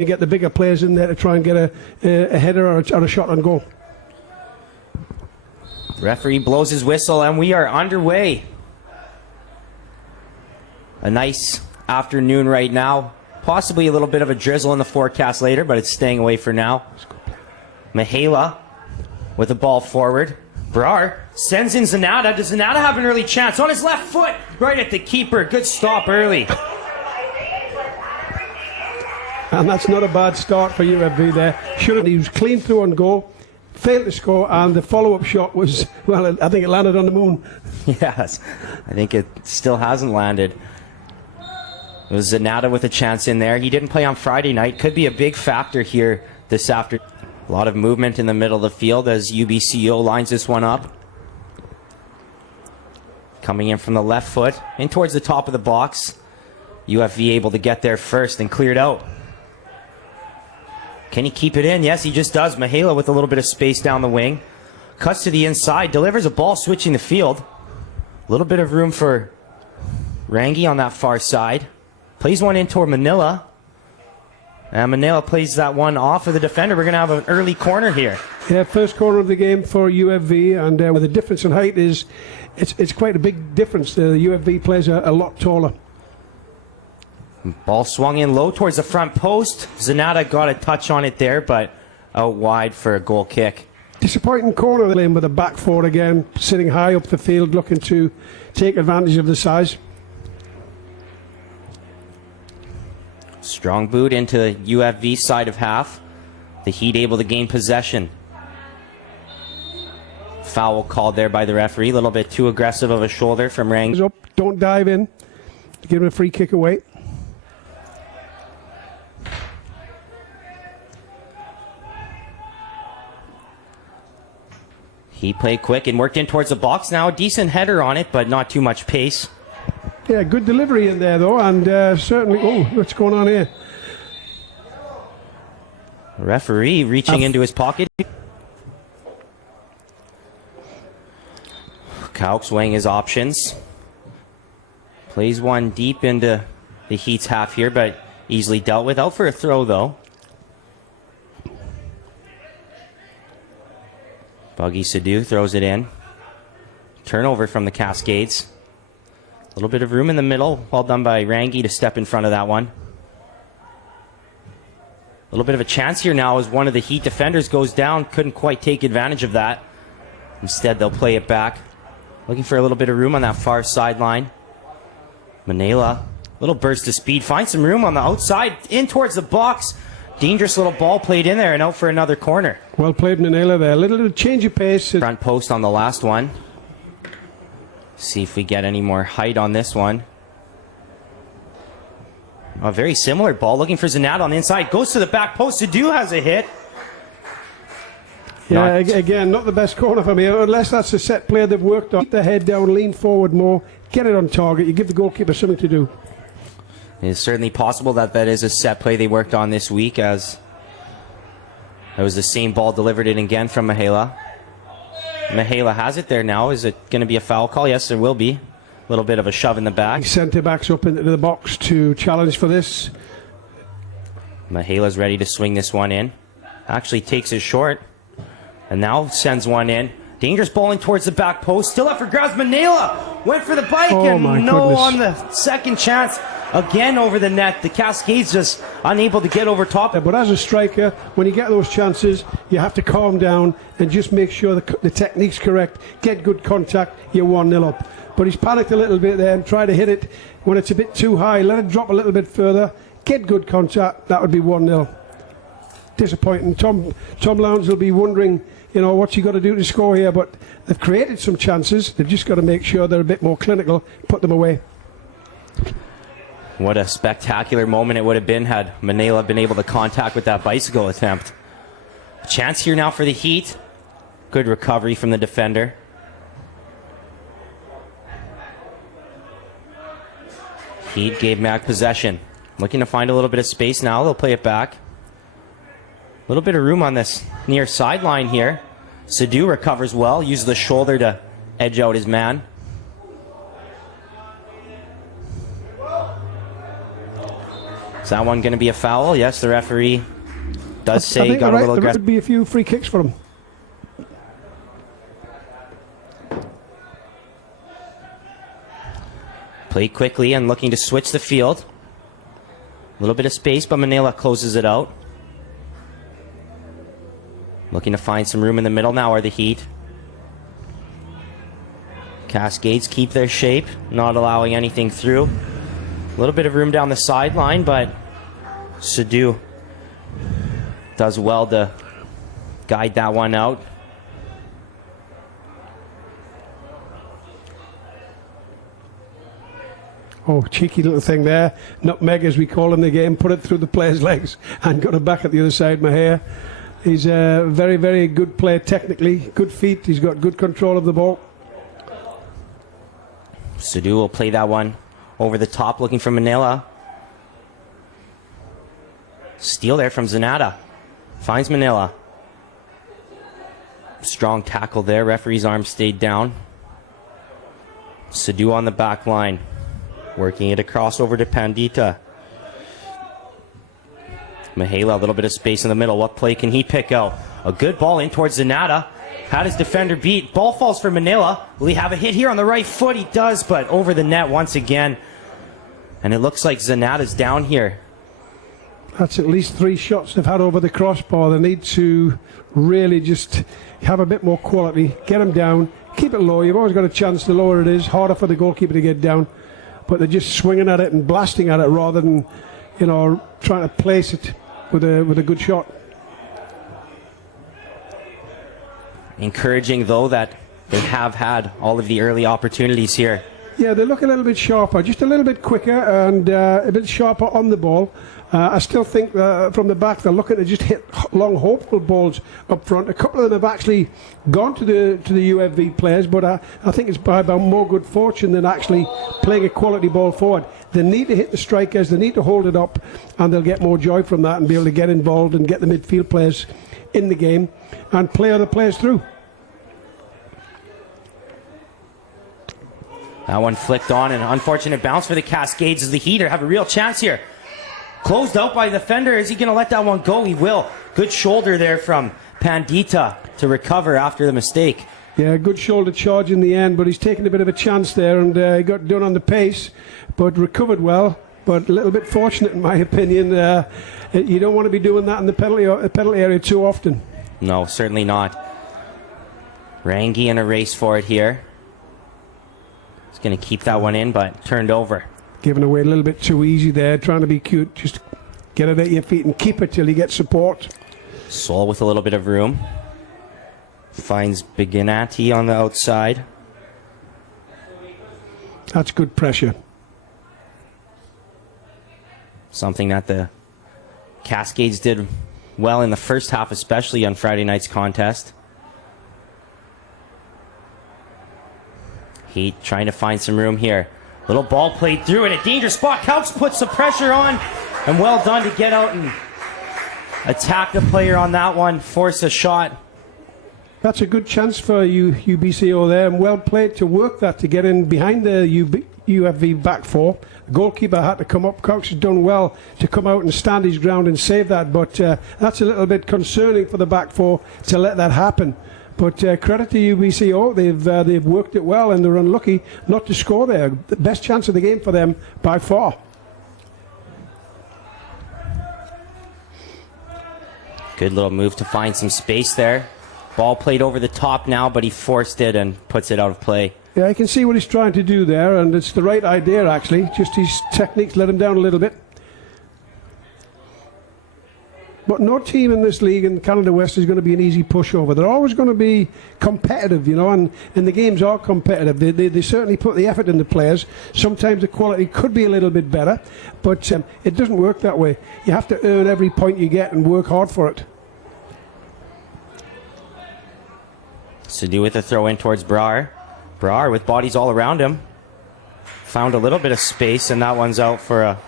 You get the bigger players in there to try and get a header or a shot on goal. Referee blows his whistle and we are underway. A nice afternoon right now. Possibly a little bit of a drizzle in the forecast later, but it's staying away for now. Mihaela with the ball forward. Brar sends in Zanata. Does Zanata have an early chance? On his left foot, right at the keeper. Good stop early. And that's not a bad start for UFV there. He was clean through on goal, failed to score, and the follow-up shot was, well, I think it landed on the moon. Yes, I think it still hasn't landed. It was Zanata with a chance in there. He didn't play on Friday night. Could be a big factor here this afternoon. A lot of movement in the middle of the field as UBCO lines this one up. Coming in from the left foot, in towards the top of the box. UFV able to get there first and cleared out. Can he keep it in? Yes, he just does. Mihaela with a little bit of space down the wing. Cuts to the inside, delivers a ball switching the field. A little bit of room for Rangi on that far side. Plays one in toward Manila. And Manila plays that one off of the defender. We're going to have an early corner here. Yeah, first corner of the game for UFV, and the difference in height is it's quite a big difference. The UFV players are a lot taller. Ball swung in low towards the front post. Zanata got a touch on it there, but out wide for a goal kick. Disappointing corner lane with a back four again, sitting high up the field, looking to take advantage of the size. Strong boot into the UFV side of half. The Heat able to gain possession. Foul called there by the referee. A little bit too aggressive of a shoulder from Rang. Up, don't dive in. Give him a free kick away. He played quick and worked in towards the box now. A decent header on it, but not too much pace. Yeah, good delivery in there, though, and certainly... Oh, what's going on here? Referee reaching into his pocket. Kauk's weighing his options. Plays one deep into the Heat's half here, but easily dealt with. Out for a throw, though. Buggy Sadu throws it in. Turnover from the Cascades. A little bit of room in the middle. Well done by Rangi to step in front of that one. A little bit of a chance here now as one of the Heat defenders goes down. Couldn't quite take advantage of that. Instead, they'll play it back. Looking for a little bit of room on that far sideline. Manila, little burst of speed. Finds some room on the outside. In towards the box. Dangerous little ball played in there and out for another corner. Well played, Manila there. A little change of pace. Front post on the last one. See if we get any more height on this one. A very similar ball. Looking for Zanata on the inside. Goes to the back post. Sadu has a hit. Yeah, again, not the best corner for me. Unless that's a set play they've worked on. Keep the head down, lean forward more. Get it on target. You give the goalkeeper something to do. It's certainly possible that that is a set play they worked on this week, as it was the same ball delivered in again from Mihaela. Mihaela has it there now. Is it going to be a foul call? Yes, there will be. A little bit of a shove in the back. Centre backs up into the box to challenge for this. Mihaela's ready to swing this one in. Actually takes it short. And now sends one in. Dangerous ball in towards the back post. Still up for grabs. Manila went for the bike and no on the second chance. Again over the net. The Cascades just unable to get over top. But as a striker, when you get those chances, you have to calm down and just make sure the technique's correct. Get good contact. You're 1-0 up. But he's panicked a little bit there and tried to hit it when it's a bit too high. Let it drop a little bit further. Get good contact. That would be 1-0. Disappointing. Tom Lowndes will be wondering, you know, what's he got to do to score here. But they've created some chances. They've just got to make sure they're a bit more clinical. Put them away. What a spectacular moment it would have been had Manila been able to contact with that bicycle attempt. Chance here now for the Heat. Good recovery from the defender. Heat gave back possession. Looking to find a little bit of space now. They'll play it back. A little bit of room on this near sideline here. Sadu recovers well. Uses the shoulder to edge out his man. Is that one going to be a foul? Yes, the referee does say he got a little there aggressive. could be a few free kicks for him. Played quickly and looking to switch the field. A little bit of space, but Manila closes it out. Looking to find some room in the middle now are the Heat. Cascades keep their shape, not allowing anything through. A little bit of room down the sideline, but Sadu does well to guide that one out. Oh, cheeky little thing there. Nutmeg, as we call in the game, put it through the player's legs and got it back at the other side. Mahir. He's a very, very good player technically. Good feet. He's got good control of the ball. Sadu will play that one over the top, looking for Manila. Steal there from Zanata. Finds Manila. Strong tackle there. Referee's arm stayed down. Sadu on the back line. Working it across over to Pandita. Mihaela, a little bit of space in the middle. What play can he pick out? A good ball in towards Zanata. Had his defender beat. Ball falls for Manila. Will he have a hit here on the right foot? He does, but over the net once again. And it looks like Zanata's down here. That's at least 3 shots they've had over the crossbar. They need to really just have a bit more quality. Get him down. Keep it low. You've always got a chance. The lower it is, harder for the goalkeeper to get down. But they're just swinging at it and blasting at it rather than, you know, trying to place it with a good shot. Encouraging, though, that they have had all of the early opportunities here. Yeah, they look a little bit sharper, just a little bit quicker and a bit sharper on the ball. I still think from the back they're looking to just hit long, hopeful balls up front. A couple of them have actually gone to the UFV players, but I think it's by more good fortune than actually playing a quality ball forward. They need to hit the strikers, they need to hold it up, and they'll get more joy from that and be able to get involved and get the midfield players in the game and play other players through. That one flicked on, an unfortunate bounce for the Cascades as the Heat have a real chance here. Closed out by the defender. Is he going to let that one go? He will. Good shoulder there from Pandita to recover after the mistake. Yeah, good shoulder charge in the end, but he's taken a bit of a chance there and he got done on the pace, but recovered well, but a little bit fortunate in my opinion. You don't want to be doing that in the penalty area too often. No, certainly not. Rangi in a race for it here. He's going to keep that one in, but turned over. Giving away a little bit too easy there, trying to be cute. Just get it at your feet and keep it till you get support. Sol with a little bit of room. Finds Biginati on the outside. That's good pressure. Something that the Cascades did well in the first half, especially on Friday night's contest. Heat trying to find some room here. Little ball played through in a dangerous spot. Couch puts some pressure on, and well done to get out and attack the player on that one, force a shot. That's a good chance for UBCO there, and well played to work that to get in behind the UFV back four. The goalkeeper had to come up. Cox has done well to come out and stand his ground and save that, but that's a little bit concerning for the back four to let that happen. But credit to UBCO, they've worked it well and they're unlucky not to score there. The best chance of the game for them by far. Good little move to find some space there. Ball played over the top now, but he forced it and puts it out of play. Yeah, I can see what he's trying to do there, and it's the right idea actually. Just his techniques let him down a little bit. But no team in this league in Canada West is going to be an easy pushover. They're always going to be competitive, you know, and the games are competitive. They certainly put the effort in the players. Sometimes the quality could be a little bit better, but it doesn't work that way. You have to earn every point you get and work hard for it. Sadu with a throw in towards Brar. Brar with bodies all around him. Found a little bit of space, and that one's out for a...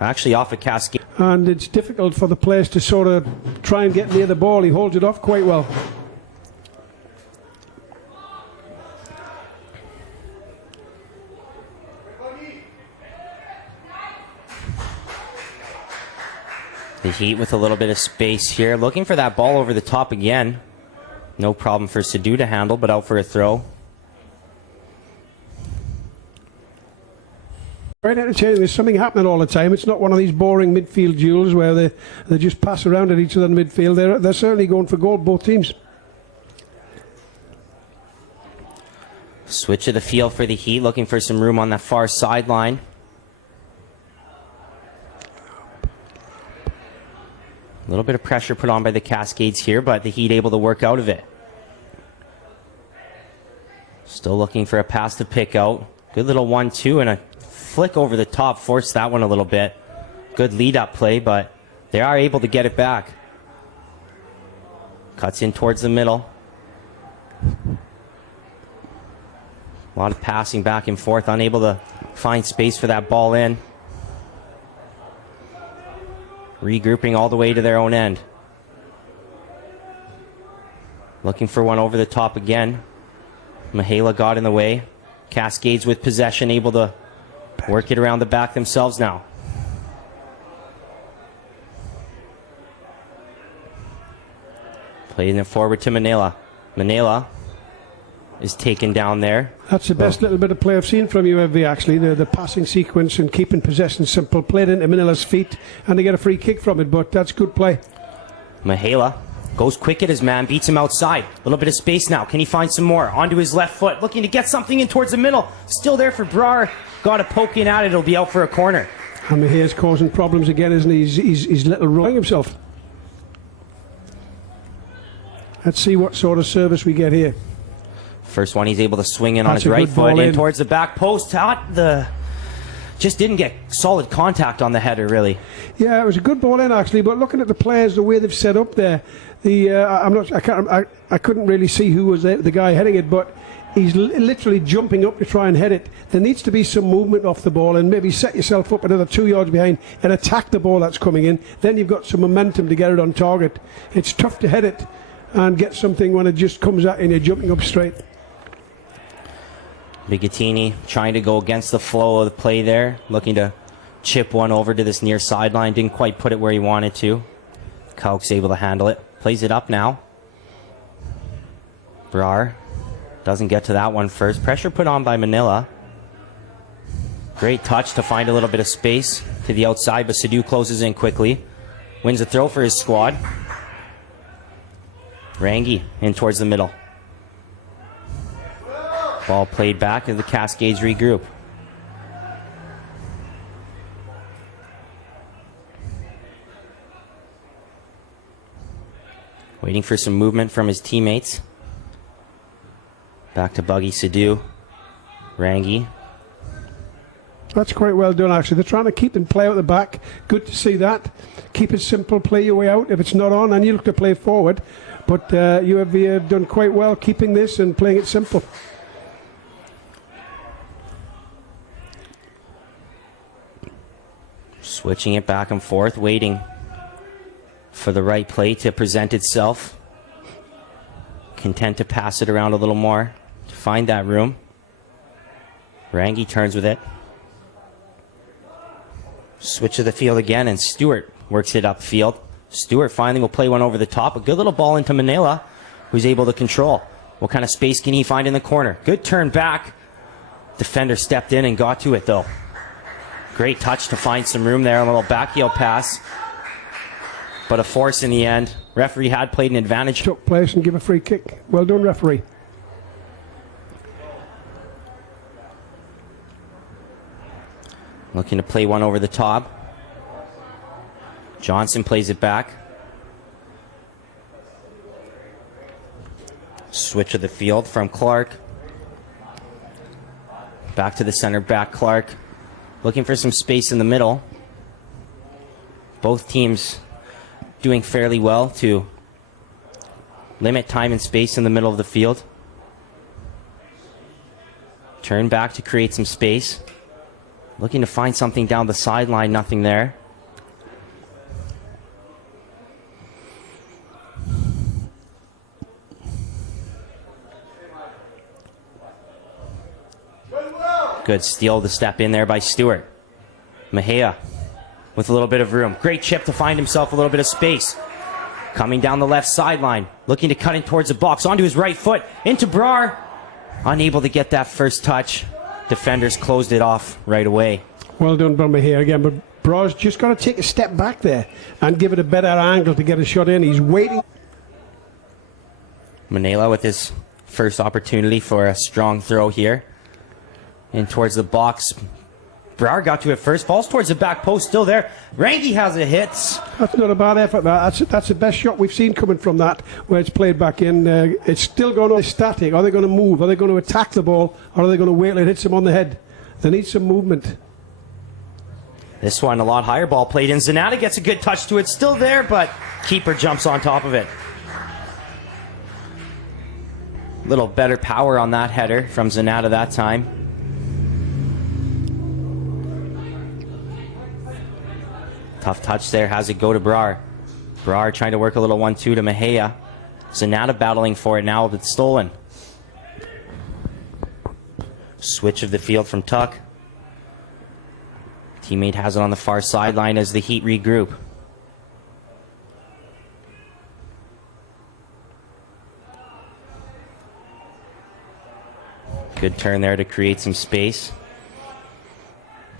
Actually off a Cascade. And it's difficult for the players to sort of try and get near the ball. He holds it off quite well. The Heat with a little bit of space here. Looking for that ball over the top again. No problem for Sadu to handle, but out for a throw. Right entertaining. There's something happening all the time. It's not one of these boring midfield duels where they just pass around at each other in midfield. They're certainly going for goal, both teams. Switch of the field for the Heat, looking for some room on that far sideline. A little bit of pressure put on by the Cascades here, but the Heat able to work out of it. Still looking for a pass to pick out. Good little 1-2 and a flick over the top. Forced that one a little bit. Good lead-up play, but they are able to get it back. Cuts in towards the middle. A lot of passing back and forth. Unable to find space for that ball in. Regrouping all the way to their own end. Looking for one over the top again. Mihaela got in the way. Cascades with possession, able to work it around the back themselves now. Playing it forward to Manila. Manila is taken down there. That's the best little bit of play I've seen from UFV, actually. The passing sequence and keeping possession simple. Played into Manila's feet, and they get a free kick from it, but that's good play. Mihaela goes quick at his man, beats him outside. A little bit of space now. Can he find some more? Onto his left foot, looking to get something in towards the middle. Still there for Brar. Got a poke in at it. It'll be out for a corner. And Mihaela's causing problems again, isn't he? He's little rolling himself. Let's see what sort of service we get here. First one, he's able to swing in on his right foot in towards the back post. Just didn't get solid contact on the header, really. Yeah, it was a good ball in, actually. But looking at the players, the way they've set up there, I couldn't really see who was the guy heading it, but he's literally jumping up to try and head it. There needs to be some movement off the ball, and maybe set yourself up another 2 yards behind and attack the ball that's coming in. Then you've got some momentum to get it on target. It's tough to head it and get something when it just comes at you and you're jumping up straight. Bigatini trying to go against the flow of the play there, looking to chip one over to this near sideline. Didn't quite put it where he wanted to. Kauk's able to handle it. Plays it up now. Brar doesn't get to that one first. Pressure put on by Manila. Great touch to find a little bit of space to the outside, but Sadu closes in quickly. Wins a throw for his squad. Rangi in towards the middle. Ball played back as the Cascades regroup. Waiting for some movement from his teammates. Back to Buggy Sadu. Rangi. That's quite well done, actually. They're trying to keep and play out the back. Good to see that. Keep it simple, play your way out. If it's not on, then you look to play forward. But UFV have done quite well keeping this and playing it simple. Switching it back and forth, waiting for the right play to present itself. Content to pass it around a little more to find that room. Rangi turns with it. Switch of the field again, and Stewart works it upfield. Stewart finally will play one over the top. A good little ball into Manila, who's able to control. What kind of space can he find in the corner? Good turn back. Defender stepped in and got to it, though. Great touch to find some room there. A little backheel pass, but a force in the end. Referee had played an advantage. Took place and give a free kick. Well done, referee. Looking to play one over the top. Johnson plays it back. Switch of the field from Clark. Back to the center back, Clark. Looking for some space in the middle. Both teams doing fairly well to limit time and space in the middle of the field. Turn back to create some space. Looking to find something down the sideline, nothing there. Good steal to step in there by Stewart. Mejia with a little bit of room. Great chip to find himself a little bit of space. Coming down the left sideline, looking to cut in towards the box, onto his right foot, into Brar. Unable to get that first touch. Defenders closed it off right away. Well done, Bummer here again, but Brar's just got to take a step back there and give it a better angle to get a shot in. He's waiting. Manela with his first opportunity for a strong throw here. In towards the box. Brar got to it first, falls towards the back post, still there. Rangi has a hit. That's not a bad effort. That's the best shot we've seen coming from that, where it's played back in. It's still going to be static. Are they going to move? Are they going to attack the ball? Or are they going to wait till it hits them on the head? They need some movement. This one a lot higher, ball played in. Zanata gets a good touch to it, still there, but keeper jumps on top of it. Little better power on that header from Zanata that time. Tough touch there, has it go to Brar. Brar trying to work a little 1-2 to Mejia. Zanata battling for it now, but stolen. Switch of the field from Tuck. Teammate has it on the far sideline as the Heat regroup. Good turn there to create some space.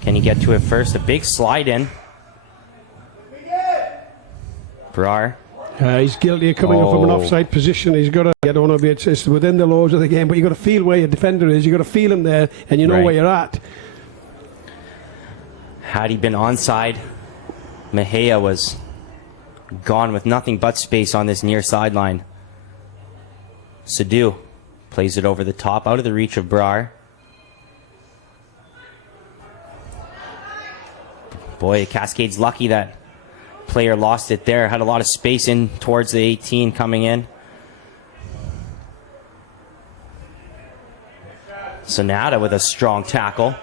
Can he get to it first? A big slide in. Brar. He's guilty of coming up from an offside position. He's got to, I don't know if it's within the laws of the game, but you've got to feel where your defender is. You've got to feel him there, and you know where you're at. Had he been onside, Mejia was gone with nothing but space on this near sideline. Sadu plays it over the top, out of the reach of Brar. Boy, Cascade's lucky that player lost it there. Had a lot of space in towards the 18 coming in. Sonata with a strong tackle.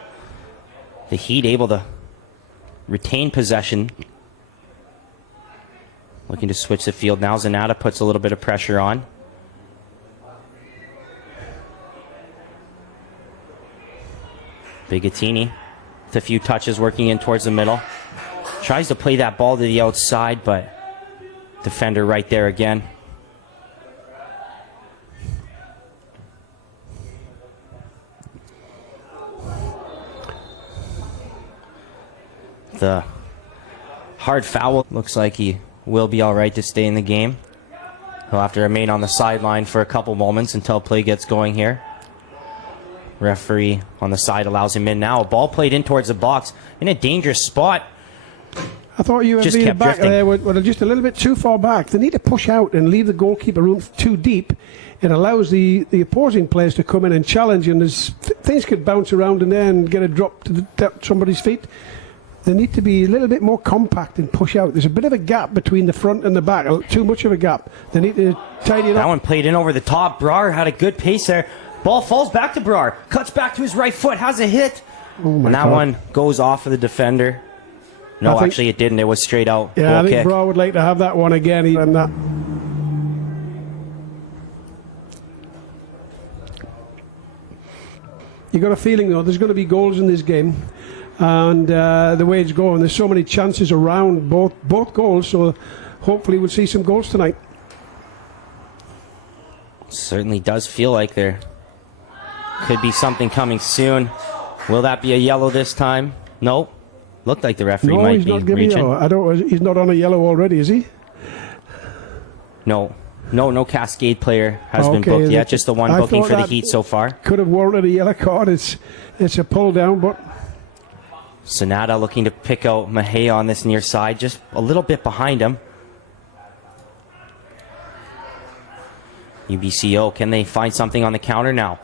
The Heat able to retain possession. Looking to switch the field now. Zanata puts a little bit of pressure on. Bigatini with a few touches working in towards the middle. Tries to play that ball to the outside, but defender right there again. The hard foul. Looks like he will be all right to stay in the game. He'll have to remain on the sideline for a couple moments until play gets going here. Referee on the side allows him in now. A ball played in towards the box in a dangerous spot. I thought you were being back there were just a little bit too far back. They need to push out and leave the goalkeeper room too deep. It allows the opposing players to come in and challenge, and things could bounce around in there and get a drop to somebody's feet. They need to be a little bit more compact and push out. There's a bit of a gap between the front and the back, too much of a gap. They need to tidy it up. That one played in over the top. Brar had a good pace there. Ball falls back to Brar. Cuts back to his right foot. Has a hit. And that one goes off of the defender. No, actually it didn't. It was straight out. Yeah, I think Brar would like to have that one again. And that. You got a feeling, though, there's going to be goals in this game. And the way it's going, there's so many chances around both goals, so hopefully we'll see some goals tonight. Certainly does feel like there could be something coming soon. Will that be a yellow this time? No. Looked like the referee might be reaching. Yellow. He's not on a yellow already, is he? No. No Cascade player has been booked yet. Just the one booking for the Heat so far. Could have warranted a yellow card. It's a pull down, but Sonata looking to pick out Mejia on this near side, just a little bit behind him. UBCO, can they find something on the counter now?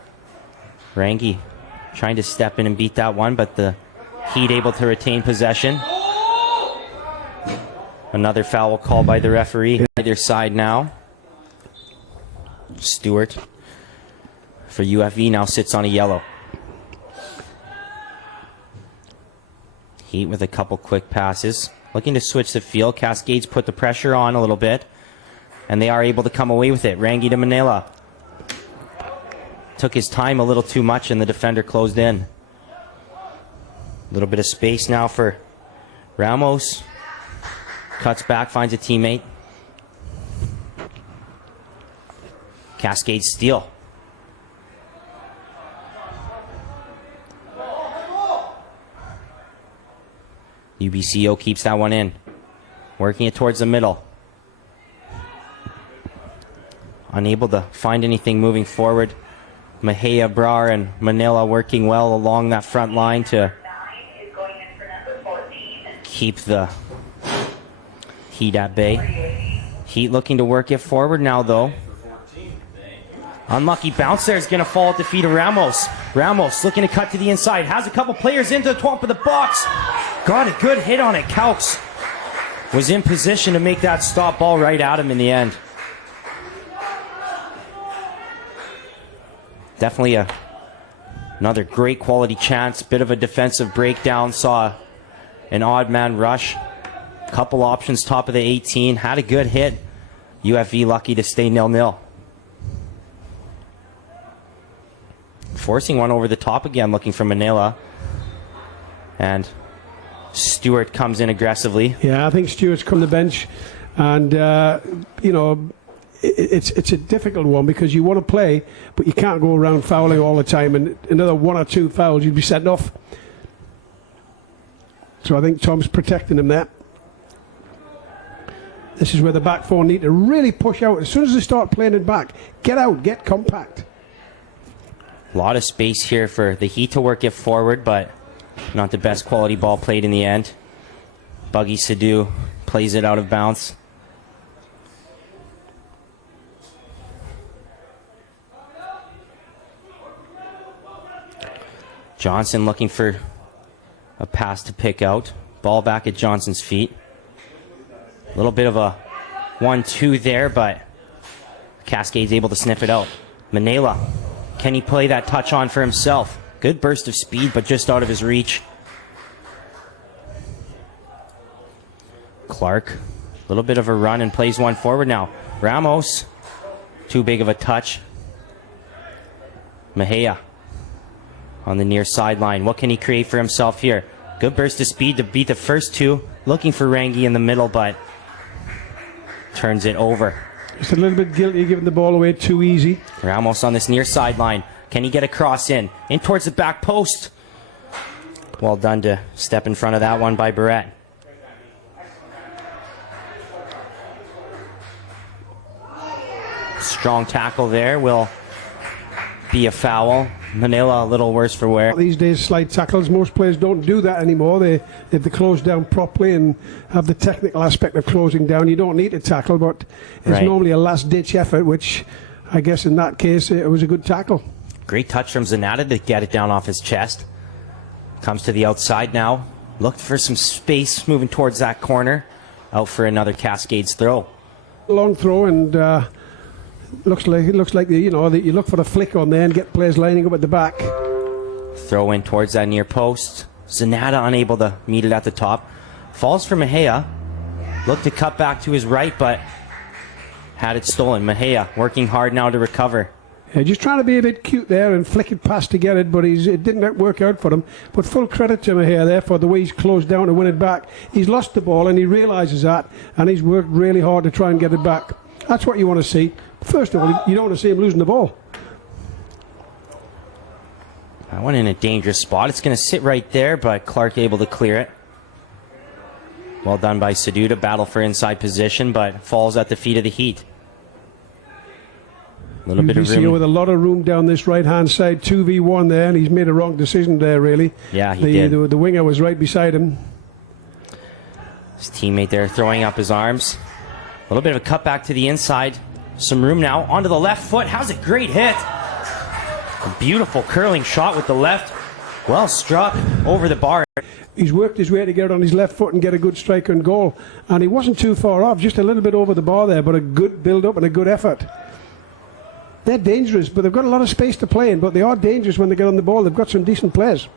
Rangi trying to step in and beat that one, but the Heat able to retain possession. Another foul called by the referee. Either side now. Stewart for UFV now sits on a yellow. Heat with a couple quick passes. Looking to switch the field. Cascades put the pressure on a little bit, and they are able to come away with it. Rangi to Manila. Took his time a little too much, and the defender closed in. A little bit of space now for Ramos cuts back, finds a teammate. Cascade steal. UBCO keeps that one in. Working it towards the middle. Unable to find anything moving forward. Mejia, Brar, and Manila working well along that front line to keep the Heat at bay. Heat looking to work it forward now, though. Unlucky bounce there is going to fall at the feet of Ramos. Ramos looking to cut to the inside. Has a couple players into the top of the box. Got a good hit on it. Kauks was in position to make that stop ball right at him in the end. Definitely another great quality chance. Bit of a defensive breakdown. Saw an odd man rush. Couple options top of the 18. Had a good hit. UFV lucky to stay 0-0. Forcing one over the top again, looking for Manila. And Stewart comes in aggressively. Yeah, I think Stewart's come to the bench. And, you know, it's a difficult one because you want to play, but you can't go around fouling all the time. And another 1 or 2 fouls, you'd be sent off. So I think Tom's protecting him there. This is where the back four need to really push out. As soon as they start playing it back, get out, get compact. A lot of space here for the Heat to work it forward, but not the best quality ball played in the end. Buggy Sadu plays it out of bounds. Johnson looking for a pass to pick out. Ball back at Johnson's feet. A little bit of a 1-2 there, but Cascade's able to sniff it out. Manila, can he play that touch on for himself? Good burst of speed, but just out of his reach. Clark, a little bit of a run and plays one forward now. Ramos, too big of a touch. Mejia on the near sideline. What can he create for himself here? Good burst of speed to beat the first two. Looking for Rangi in the middle, but turns it over. Just a little bit guilty giving the ball away too easy. Ramos on this near sideline. Can he get a cross in? In towards the back post. Well done to step in front of that one by Barrett. Strong tackle there will be a foul. Manila a little worse for wear. These days, slide tackles, most players don't do that anymore. They have to close down properly and have the technical aspect of closing down. You don't need to tackle, but it's normally a last-ditch effort, which I guess in that case it was a good tackle. Great touch from Zanata to get it down off his chest. Comes to the outside now. Looked for some space moving towards that corner. Out for another Cascades throw. Long throw, and looks like you know that you look for a flick on there and get players lining up at the back. Throw in towards that near post. Zanata unable to meet it at the top. Falls for Mejia. Looked to cut back to his right, but had it stolen. Mejia working hard now to recover. Yeah, just trying to be a bit cute there and flick it past to get it, but it didn't work out for him. But full credit to Mejia there for the way he's closed down to win it back. He's lost the ball and he realises that, and he's worked really hard to try and get it back. That's what you want to see. First of all, you don't want to see him losing the ball. That one in a dangerous spot. It's going to sit right there, but Clark able to clear it. Well done by Sadu to battle for inside position, but falls at the feet of the Heat. A little bit of room. With a lot of room down this right-hand side, 2v1 there, and he's made a wrong decision there, really. Yeah, he did. The winger was right beside him. His teammate there throwing up his arms. A little bit of a cutback to the inside. Some room now. Onto the left foot. How's a great hit. A beautiful curling shot with the left. Well struck over the bar. He's worked his way to get it on his left foot and get a good strike and goal. And he wasn't too far off, just a little bit over the bar there, but a good build-up and a good effort. They're dangerous, but they've got a lot of space to play in, but they are dangerous when they get on the ball. They've got some decent players.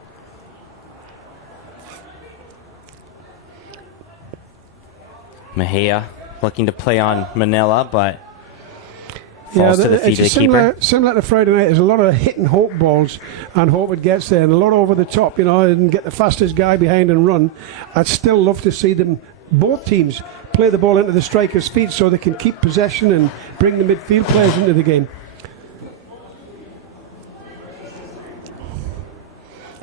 Mejia looking to play on Manila, but Falls to the feet of the keeper. Similar to Friday night, there's a lot of hit and hope balls, and hope it gets there, and a lot over the top, and get the fastest guy behind and run. I'd still love to see them, both teams, play the ball into the striker's feet so they can keep possession and bring the midfield players into the game.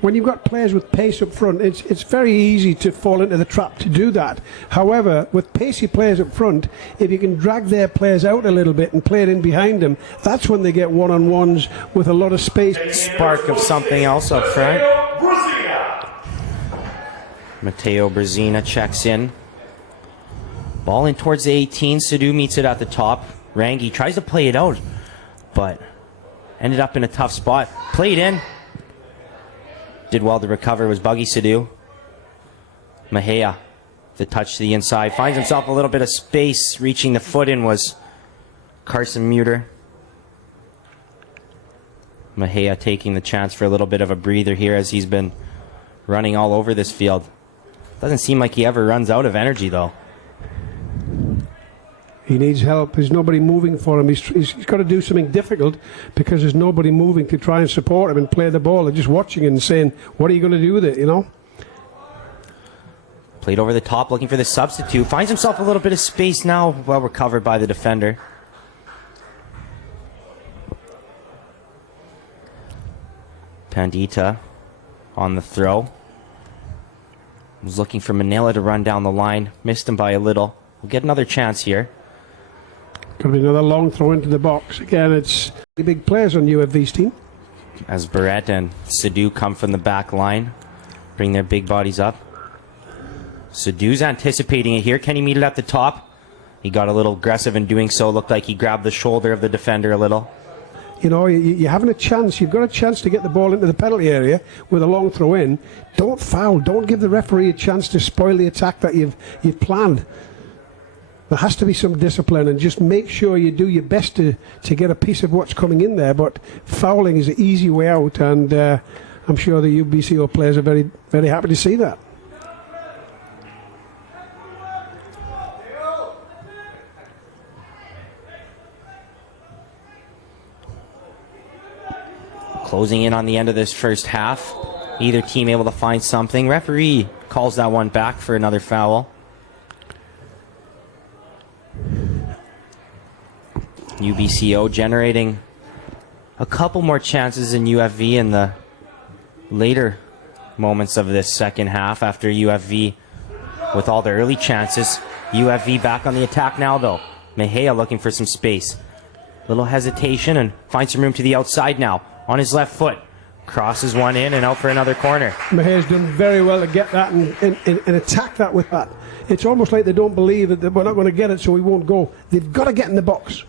When you've got players with pace up front, it's very easy to fall into the trap to do that. However, with pacey players up front, if you can drag their players out a little bit and play it in behind them, that's when they get one-on-ones with a lot of space. Spark of something else up front. Matteo Brzezina checks in. Ball in towards the 18. Sidhu meets it at the top. Rangi tries to play it out, but ended up in a tough spot. Played in. Did well to recover was Buggy Sidhu. Mahea, the touch to the inside. Finds himself a little bit of space. Reaching the foot in was Carson Muter. Mahea taking the chance for a little bit of a breather here as he's been running all over this field. Doesn't seem like he ever runs out of energy though. He needs help. There's nobody moving for him. He's got to do something difficult because there's nobody moving to try and support him and play the ball. They're just watching it and saying, what are you going to do with it, Played over the top, looking for the substitute. Finds himself a little bit of space now. Well recovered by the defender. Pandita on the throw. Was looking for Manila to run down the line. Missed him by a little. We'll get another chance here. Could be another long throw into the box. Again, it's the big players on UFV's team. As Barrett and Sidhu come from the back line, bring their big bodies up. Sidhu's anticipating it here. Can he meet it at the top? He got a little aggressive in doing so. Looked like he grabbed the shoulder of the defender a little. You're having a chance. You've got a chance to get the ball into the penalty area with a long throw in. Don't foul. Don't give the referee a chance to spoil the attack that you've planned. There has to be some discipline, and just make sure you do your best to get a piece of what's coming in there. But fouling is an easy way out, and I'm sure the UBCO players are very, very happy to see that. Closing in on the end of this first half. Either team able to find something. Referee calls that one back for another foul. UBCO generating a couple more chances in UFV in the later moments of this second half after UFV with all their early chances. UFV back on the attack now though. Mejia looking for some space. Little hesitation and finds some room to the outside now. On his left foot. Crosses one in and out for another corner. Mejia's done very well to get that and attack that with that. It's almost like they don't believe that we're not going to get it, so we won't go. They've got to get in the box.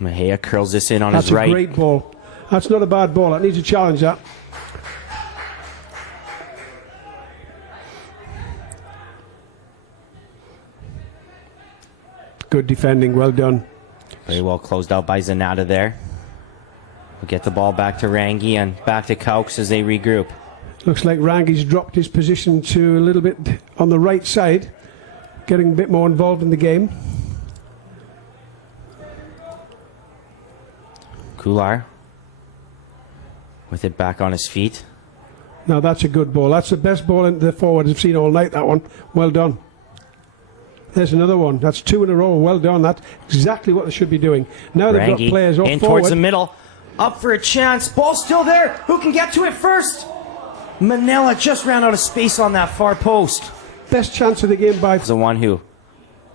Mejia curls this in on his right. That's a great ball. That's not a bad ball. That needs a challenge, that. Good defending. Well done. Very well closed out by Zanata there. We'll get the ball back to Rangi and back to Caux as they regroup. Looks like Rangi's dropped his position to a little bit on the right side, getting a bit more involved in the game. Kular with it back on his feet. Now that's a good ball. That's the best ball into the forward I've seen all night, that one. Well done. There's another one. That's two in a row. Well done. That's exactly what they should be doing. Now they've got players up in forward. Towards the middle. Up for a chance. Ball still there. Who can get to it first? Manila just ran out of space on that far post. Best chance of the game by... The one who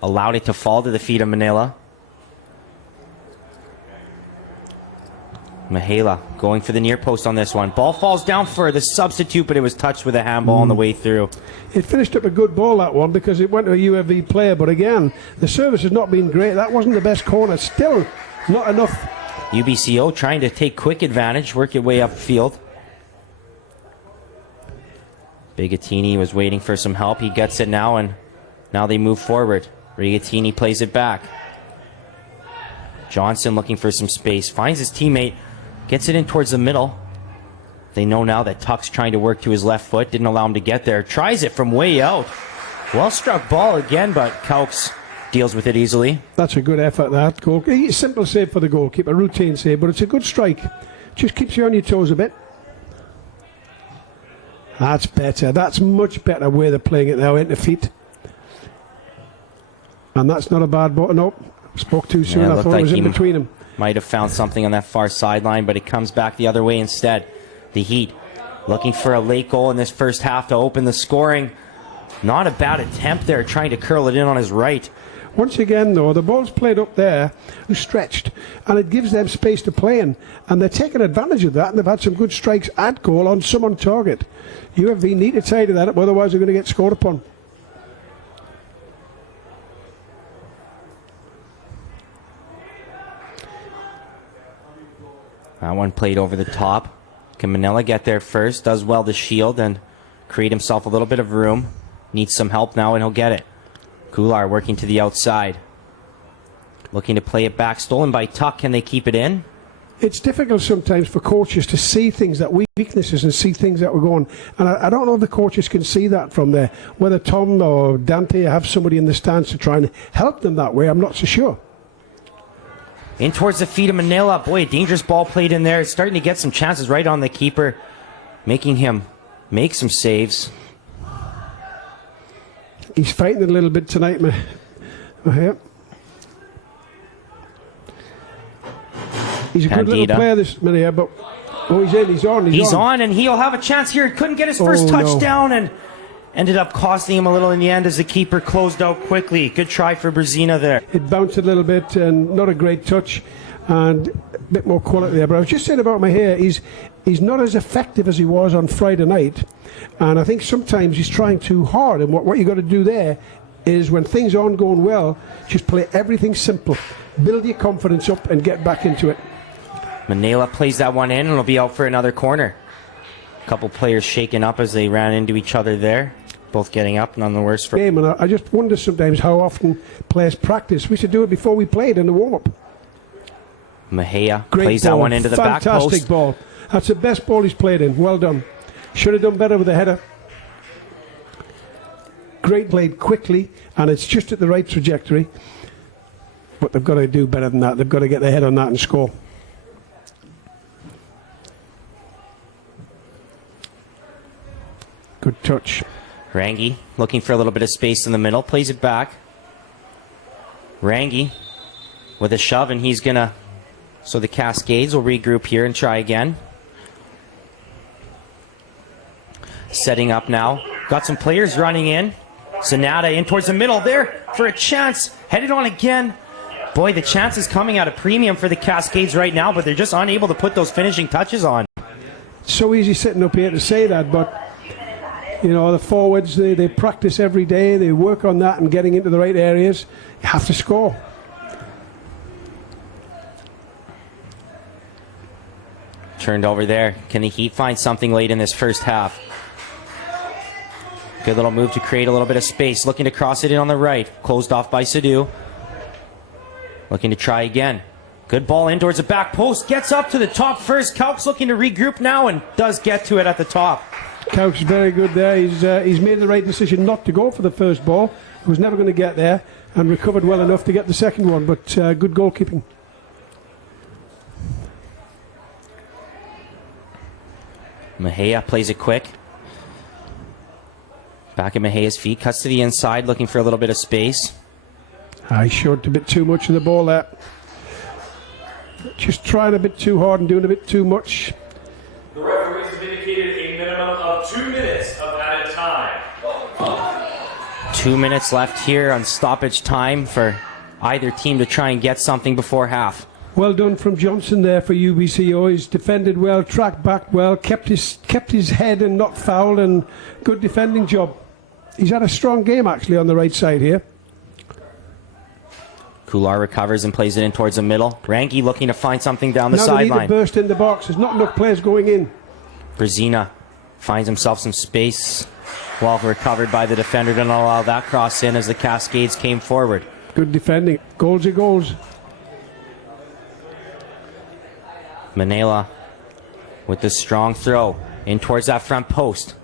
allowed it to fall to the feet of Manila. Mahela going for the near post on this one. Ball falls down for the substitute, but it was touched with a handball on the way through. It finished up a good ball, that one, because it went to a UFV player. But again, the service has not been great. That wasn't the best corner. Still not enough. UBCO trying to take quick advantage, work your way upfield. Bigatini was waiting for some help. He gets it now, and now they move forward. Rigatini plays it back. Johnson looking for some space. Finds his teammate. Gets it in towards the middle. They know now that Tuck's trying to work to his left foot. Didn't allow him to get there. Tries it from way out. Well struck ball again, but Caux deals with it easily. That's a good effort, that goal. Simple save for the goalkeeper, routine save, but it's a good strike. Just keeps you on your toes a bit. That's better. That's much better way they're playing it now, into feet. And that's not a bad ball. No, spoke too soon. I thought it was in between them. Might have found something on that far sideline, but it comes back the other way instead. The Heat looking for a late goal in this first half to open the scoring. Not a bad attempt there, trying to curl it in on his right. Once again, though, the ball's played up there, stretched, and it gives them space to play in. And they're taking advantage of that, and they've had some good strikes at goal on some on target. UFV need to tidy that up, otherwise they're going to get scored upon. That one played over the top. Can Manila get there first? Does well to shield and create himself a little bit of room. Needs some help now, and he'll get it. Kular working to the outside. Looking to play it back. Stolen by Tuck. Can they keep it in? It's difficult sometimes for coaches to see things that weaknesses and see things that were going. And I don't know if the coaches can see that from there. Whether Tom or Dante have somebody in the stands to try and help them that way, I'm not so sure. In towards the feet of Manila. Boy, a dangerous ball played in there. It's starting to get some chances right on the keeper, making him make some saves. He's fighting a little bit tonight, man. He's a good little player, this Manila, but he's on. He's on, and he'll have a chance here. Couldn't get his first touchdown, and ended up costing him a little in the end as the keeper closed out quickly. Good try for Brzezina there. It bounced a little bit, and not a great touch, and a bit more quality there. But I was just saying about Mahia, he's not as effective as he was on Friday night, and I think sometimes he's trying too hard. And what you got to do there is, when things aren't going well, just play everything simple, build your confidence up, and get back into it. Manila plays that one in, and will be out for another corner. A couple players shaken up as they ran into each other there. Both getting up, none the worse for game. And I just wonder sometimes how often players practice. We should do it before we played in the warm-up. Mahia plays that one into the back post. Fantastic ball. That's the best ball he's played in. Well done. Should have done better with the header. Great played quickly, and it's just at the right trajectory. But they've got to do better than that. They've got to get their head on that and score. Good touch. Rangi looking for a little bit of space in the middle. Plays it back. Rangi with a shove, and he's going to... So the Cascades will regroup here and try again. Setting up now. Got some players running in. Zanata in towards the middle there for a chance. Headed on again. Boy, the chance is coming at a premium for the Cascades right now, but they're just unable to put those finishing touches on. So easy sitting up here to say that, but... You know, the forwards, they practice every day. They work on that and getting into the right areas. You have to score. Turned over there. Can the Heat find something late in this first half? Good little move to create a little bit of space. Looking to cross it in on the right. Closed off by Sadu. Looking to try again. Good ball in towards the back post. Gets up to the top first. Kauk's looking to regroup now and does get to it at the top. Kauk's very good there. He's made the right decision not to go for the first ball. He was never going to get there, and recovered well enough to get the second one, but good goalkeeping. Mahia plays it quick. Back at Mahia's feet, cuts to the inside, looking for a little bit of space. He showed a bit too much of the ball there. Just trying a bit too hard and doing a bit too much. The referees have indicated a minimum of 2 minutes of added time. 2 minutes left here on stoppage time for either team to try and get something before half. Well done from Johnson there for UBCO. He's defended well, tracked back well, kept his head and not fouled, and good defending job. He's had a strong game actually on the right side here. Kular recovers and plays it in towards the middle. Rangi looking to find something down the sideline. Now they need to burst in the box. There's not enough players going in. Brzezina finds himself some space. Well recovered by the defender to not allow that cross in as the Cascades came forward. Good defending. Goals are goals. Manila with the strong throw in towards that front post.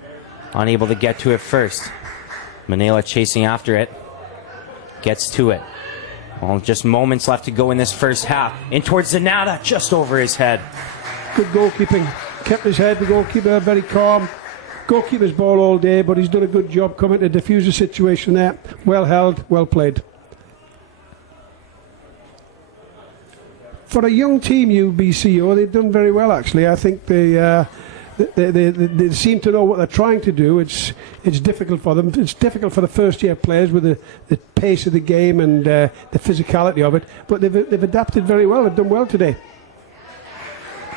Unable to get to it first. Manila chasing after it. Gets to it. Well, just moments left to go in this first half. In towards Zanata, just over his head. Good goalkeeping. Kept his head, the goalkeeper very calm. Goalkeeper's ball all day, but he's done a good job coming to defuse the situation there. Well held, well played. For a young team, UBCO, they've done very well actually. I think they seem to know what they're trying to do. It's difficult for them. It's difficult for the first year players with the pace of the game and the physicality of it. But they've adapted very well. They've done well today.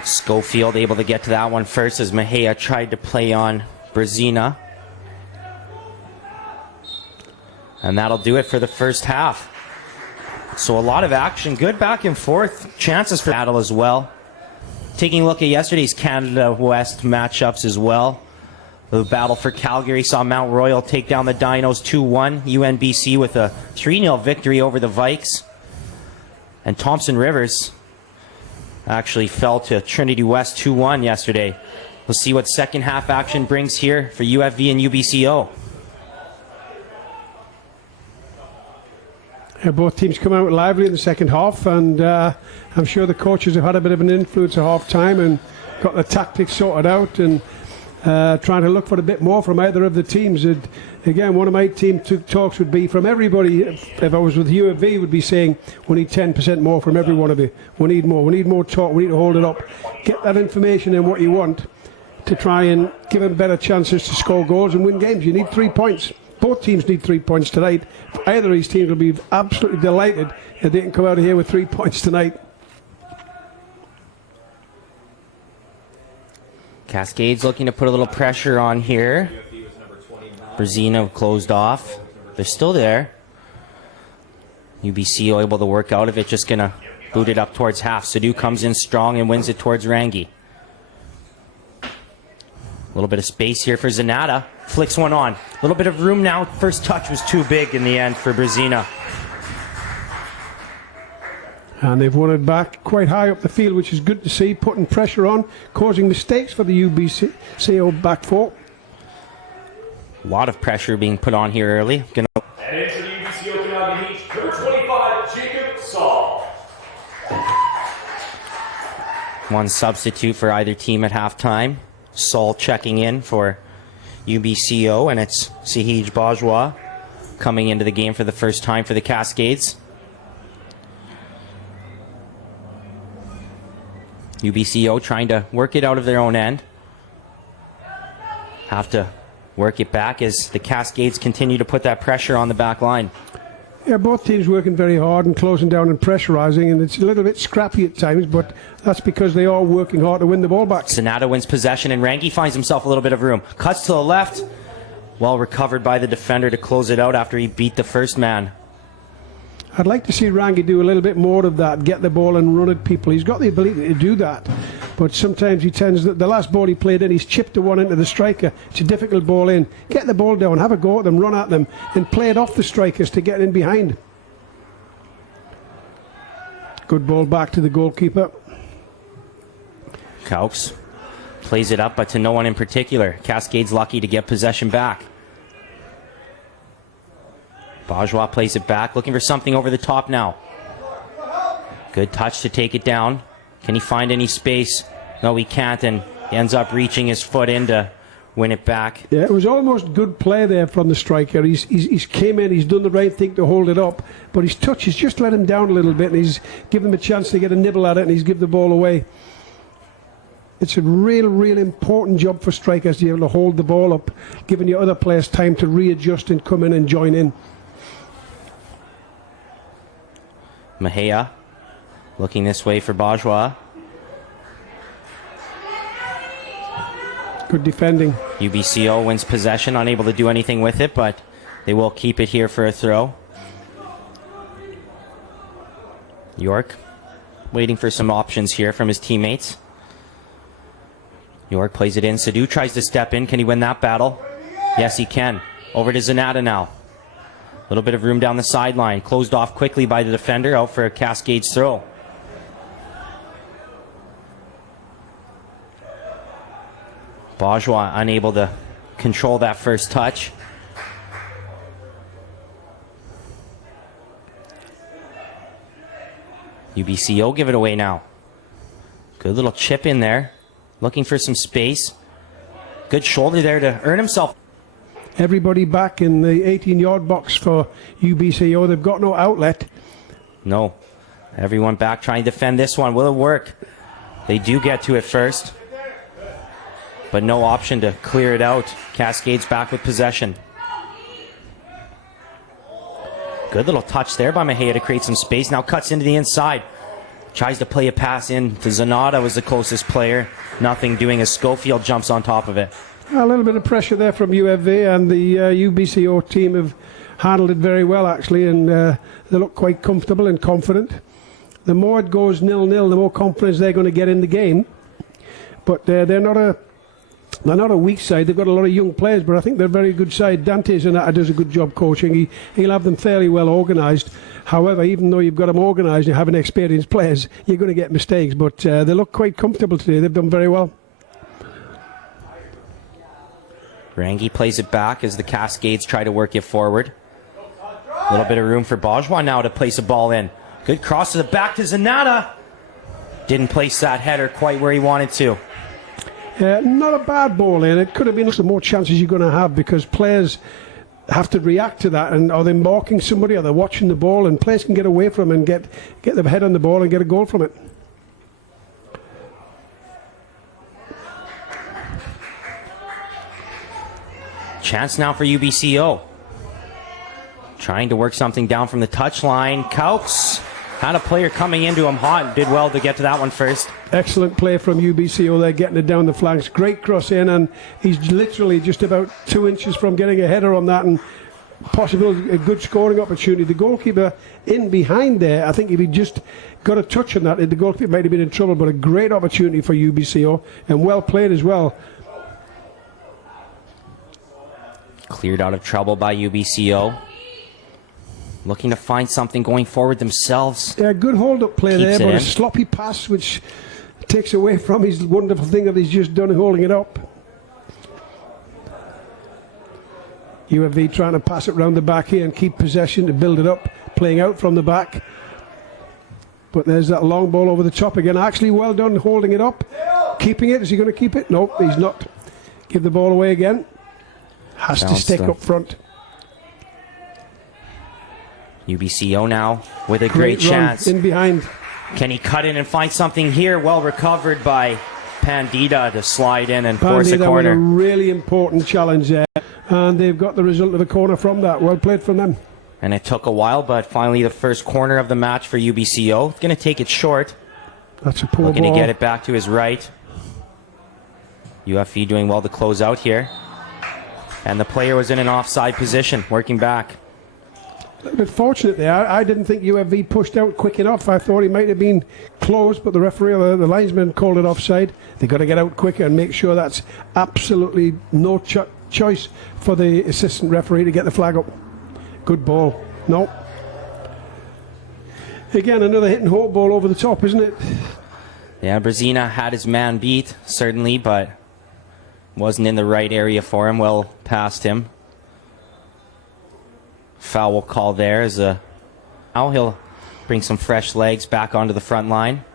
Schofield able to get to that one first as Mejia tried to play on Brzezina. And that'll do it for the first half. So a lot of action, good back and forth, chances for battle as well. Taking a look at yesterday's Canada West matchups as well. The battle for Calgary saw Mount Royal take down the Dinos 2-1. UNBC with a 3-0 victory over the Vikes. And Thompson Rivers actually fell to Trinity West 2-1 yesterday. We'll see what second half action brings here for UFV and UBCO. Both teams come out lively in the second half, and I'm sure the coaches have had a bit of an influence at half time and got the tactics sorted out and trying to look for a bit more from either of the teams. And again, one of my team talks would be from everybody. If I was with UFV, would be saying we need 10% more from every one of you. We need more. We need more talk. We need to hold it up. Get that information in what you want to try and give them better chances to score goals and win games. You need 3 points. Both teams need 3 points tonight. Either of these teams will be absolutely delighted if they can come out of here with 3 points tonight. Cascades looking to put a little pressure on here. Brzezina closed off. They're still there. UBCO able to work out of it, just going to boot it up towards half. Sadu comes in strong and wins it towards Rangi. A little bit of space here for Zanata. Flicks one on. A little bit of room now. First touch was too big in the end for Brzezina. And they've won it back quite high up the field, which is good to see, putting pressure on, causing mistakes for the UBCO back four. A lot of pressure being put on here early. And into the UBCO Canadian Heat, number 25, Jacob Saul. One substitute for either team at halftime. Saul checking in for UBCO, and it's Sahij Bajwa coming into the game for the first time for the Cascades. UBCO trying to work it out of their own end. Have to work it back as the Cascades continue to put that pressure on the back line. Yeah, both teams working very hard and closing down and pressurising, and it's a little bit scrappy at times, but that's because they are working hard to win the ball back. Zanata wins possession, and Rangi finds himself a little bit of room. Cuts to the left. Well recovered by the defender to close it out after he beat the first man. I'd like to see Rangi do a little bit more of that, get the ball and run at people. He's got the ability to do that, but sometimes he tends, the last ball he played in, he's chipped the one into the striker. It's a difficult ball in. Get the ball down, have a go at them, run at them, and play it off the strikers to get in behind. Good ball back to the goalkeeper. Caux plays it up, but to no one in particular. Cascades lucky to get possession back. Bajwa plays it back, looking for something over the top now. Good touch to take it down. Can he find any space? No, he can't, and he ends up reaching his foot in to win it back. Yeah, it was almost good play there from the striker. He's came in, he's done the right thing to hold it up, but his touch has just let him down a little bit, and he's given him a chance to get a nibble at it, and he's given the ball away. It's a real important job for strikers to be able to hold the ball up, giving your other players time to readjust and come in and join in. Mejia looking this way for Bajwa. Good defending. UBCO wins possession, unable to do anything with it, but they will keep it here for a throw. York waiting for some options here from his teammates. York plays it in. Sadu tries to step in. Can he win that battle? Yes, he can. Over to Zanata now. A little bit of room down the sideline. Closed off quickly by the defender. Out for a Cascades throw. Bajwa unable to control that first touch. UBCO give it away now. Good little chip in there. Looking for some space. Good shoulder there to earn himself. Everybody back in the 18-yard box for UBCO. They've got no outlet. No. Everyone back trying to defend this one. Will it work? They do get to it first. But no option to clear it out. Cascades back with possession. Good little touch there by Mejia to create some space. Now cuts into the inside. Tries to play a pass in to Zanata, was the closest player. Nothing doing as Schofield jumps on top of it. A little bit of pressure there from UFV, and the UBCO team have handled it very well, actually, and they look quite comfortable and confident. The more it goes 0-0, the more confidence they're going to get in the game. But they're not a weak side. They've got a lot of young players, but I think they're a very good side. Dante Zanata does a good job coaching. He'll have them fairly well organised. However, even though you've got them organised and having experienced players, you're going to get mistakes. But they look quite comfortable today. They've done very well. Rangi plays it back as the Cascades try to work it forward. A little bit of room for Bajwa now to place a ball in. Good cross to the back to Zanata. Didn't place that header quite where he wanted to. Not a bad ball in. It could have been some more chances you're going to have, because players have to react to that. And are they marking somebody? Are they watching the ball? And players can get away from and get their head on the ball and get a goal from it. Chance now for UBCO. Trying to work something down from the touchline. Couts had a player coming into him hot and did well to get to that one first. Excellent play from UBCO. They're getting it down the flanks. Great cross in, and he's literally just about 2 inches from getting a header on that, and possible a good scoring opportunity. The goalkeeper in behind there, I think if he just got a touch on that, the goalkeeper might have been in trouble, but a great opportunity for UBCO, and well played as well. Cleared out of trouble by UBCO. Looking to find something going forward themselves. Yeah, good hold-up play Keeps there, but in. a sloppy pass which takes away from his wonderful thing that he's just done holding it up. UFV trying to pass it round the back here and keep possession to build it up, playing out from the back. But there's that long ball over the top again. Actually, well done holding it up. Keeping it. Is he going to keep it? Nope, he's not. Give the ball away again. Has to stick up front. UBCO now with a great chance. In behind. Can he cut in and find something here? Well recovered by Pandita to slide in and force a corner. With a really important challenge there, and they've got the result of a corner from that. Well played from them. And it took a while, but finally the first corner of the match for UBCO. It's going to take it short. That's a poor Looking ball. to get it back to his right. UFV doing well to close out here. And the player was in an offside position, working back. A little bit fortunate there. I didn't think UFV pushed out quick enough. I thought he might have been close, but the referee or the linesman called it offside. They've got to get out quicker and make sure that's absolutely no choice for the assistant referee to get the flag up. Good ball. No. Again, another hit and hope ball over the top, isn't it? Yeah, Brzezina had his man beat, certainly, but wasn't in the right area for him. Well past him. Foul call there as now he'll bring some fresh legs back onto the front line.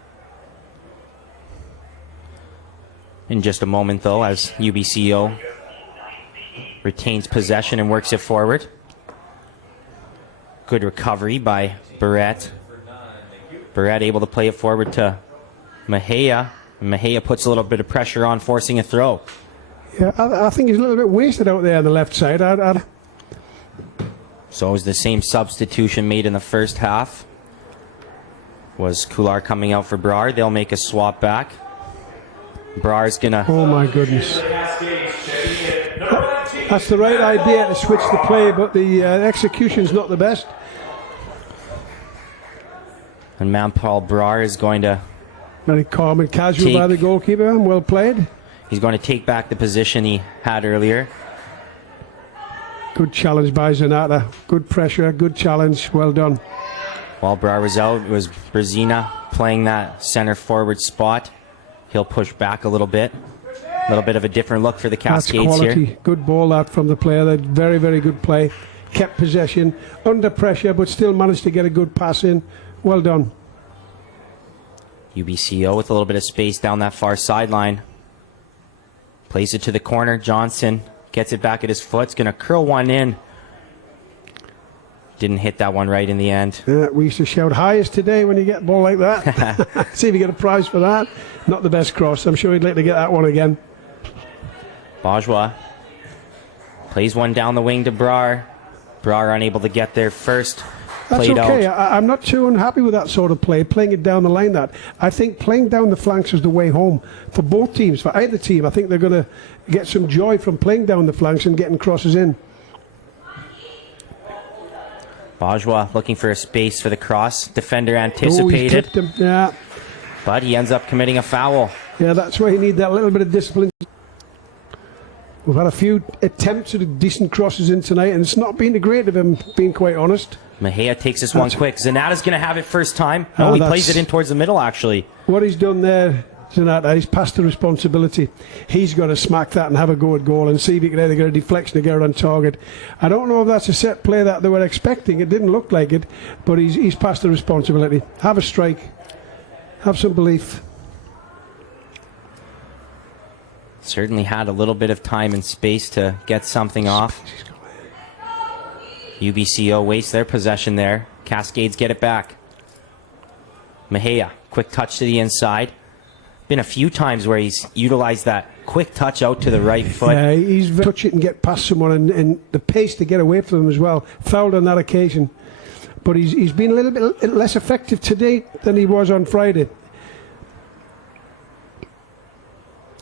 In just a moment, though, as UBCO retains possession and works it forward. Good recovery by Barrett. Barrett able to play it forward to Mejia. And Mejia puts a little bit of pressure on, forcing a throw. Yeah, I think he's a little bit wasted out there on the left side. So it was the same substitution made in the first half. Was Kular coming out for Brar. They'll make a swap back. Brar's gonna... Oh my goodness. That's the right idea to switch the play, but the execution's not the best. And Manpal Brar is going to... Very calm and casual by the goalkeeper, and well played. He's going to take back the position he had earlier. Good challenge by Zanata. Good pressure, good challenge. Well done. While Brar was out, it was Brzezina playing that center forward spot. He'll push back a little bit. A little bit of a different look for the Cascades. That's quality. Here. Good ball out from the player. That very, very good play. Kept possession under pressure, but still managed to get a good pass in. Well done. UBCO with a little bit of space down that far sideline. Plays it to the corner. Johnson gets it back at his foot. It's going to curl one in. Didn't hit that one right in the end. We used to shout highest today when you get a ball like that. See if you get a prize for that. Not the best cross. I'm sure he'd like to get that one again. Bourgeois plays one down the wing to Brar. Brar unable to get there first. That's okay. I'm not too unhappy with that sort of play, playing it down the line. That I think playing down the flanks is the way home for both teams. For either team, I think they're going to get some joy from playing down the flanks and getting crosses in. Bourgeois looking for a space for the cross. Defender anticipated. He tipped him. Yeah. But he ends up committing a foul. Yeah, that's where you need that little bit of discipline. We've had a few attempts at decent crosses in tonight, and it's not been the great of him, being quite honest. Mejia takes this one quick. Zanata's going to have it first time. No, he plays it in towards the middle, actually. What he's done there, Zanata, he's passed the responsibility. He's got to smack that and have a go at goal and see if he can either get a deflection or get it on target. I don't know if that's a set play that they were expecting. It didn't look like it, but he's passed the responsibility. Have a strike. Have some belief. Certainly had a little bit of time and space to get something off. UBCO wastes their possession there. Cascades get it back. Mejia, quick touch to the inside. Been a few times where he's utilized that quick touch out to the right foot. Yeah, he's touch it and get past someone, and the pace to get away from him as well. Fouled on that occasion. But he's been a little bit less effective today than he was on Friday.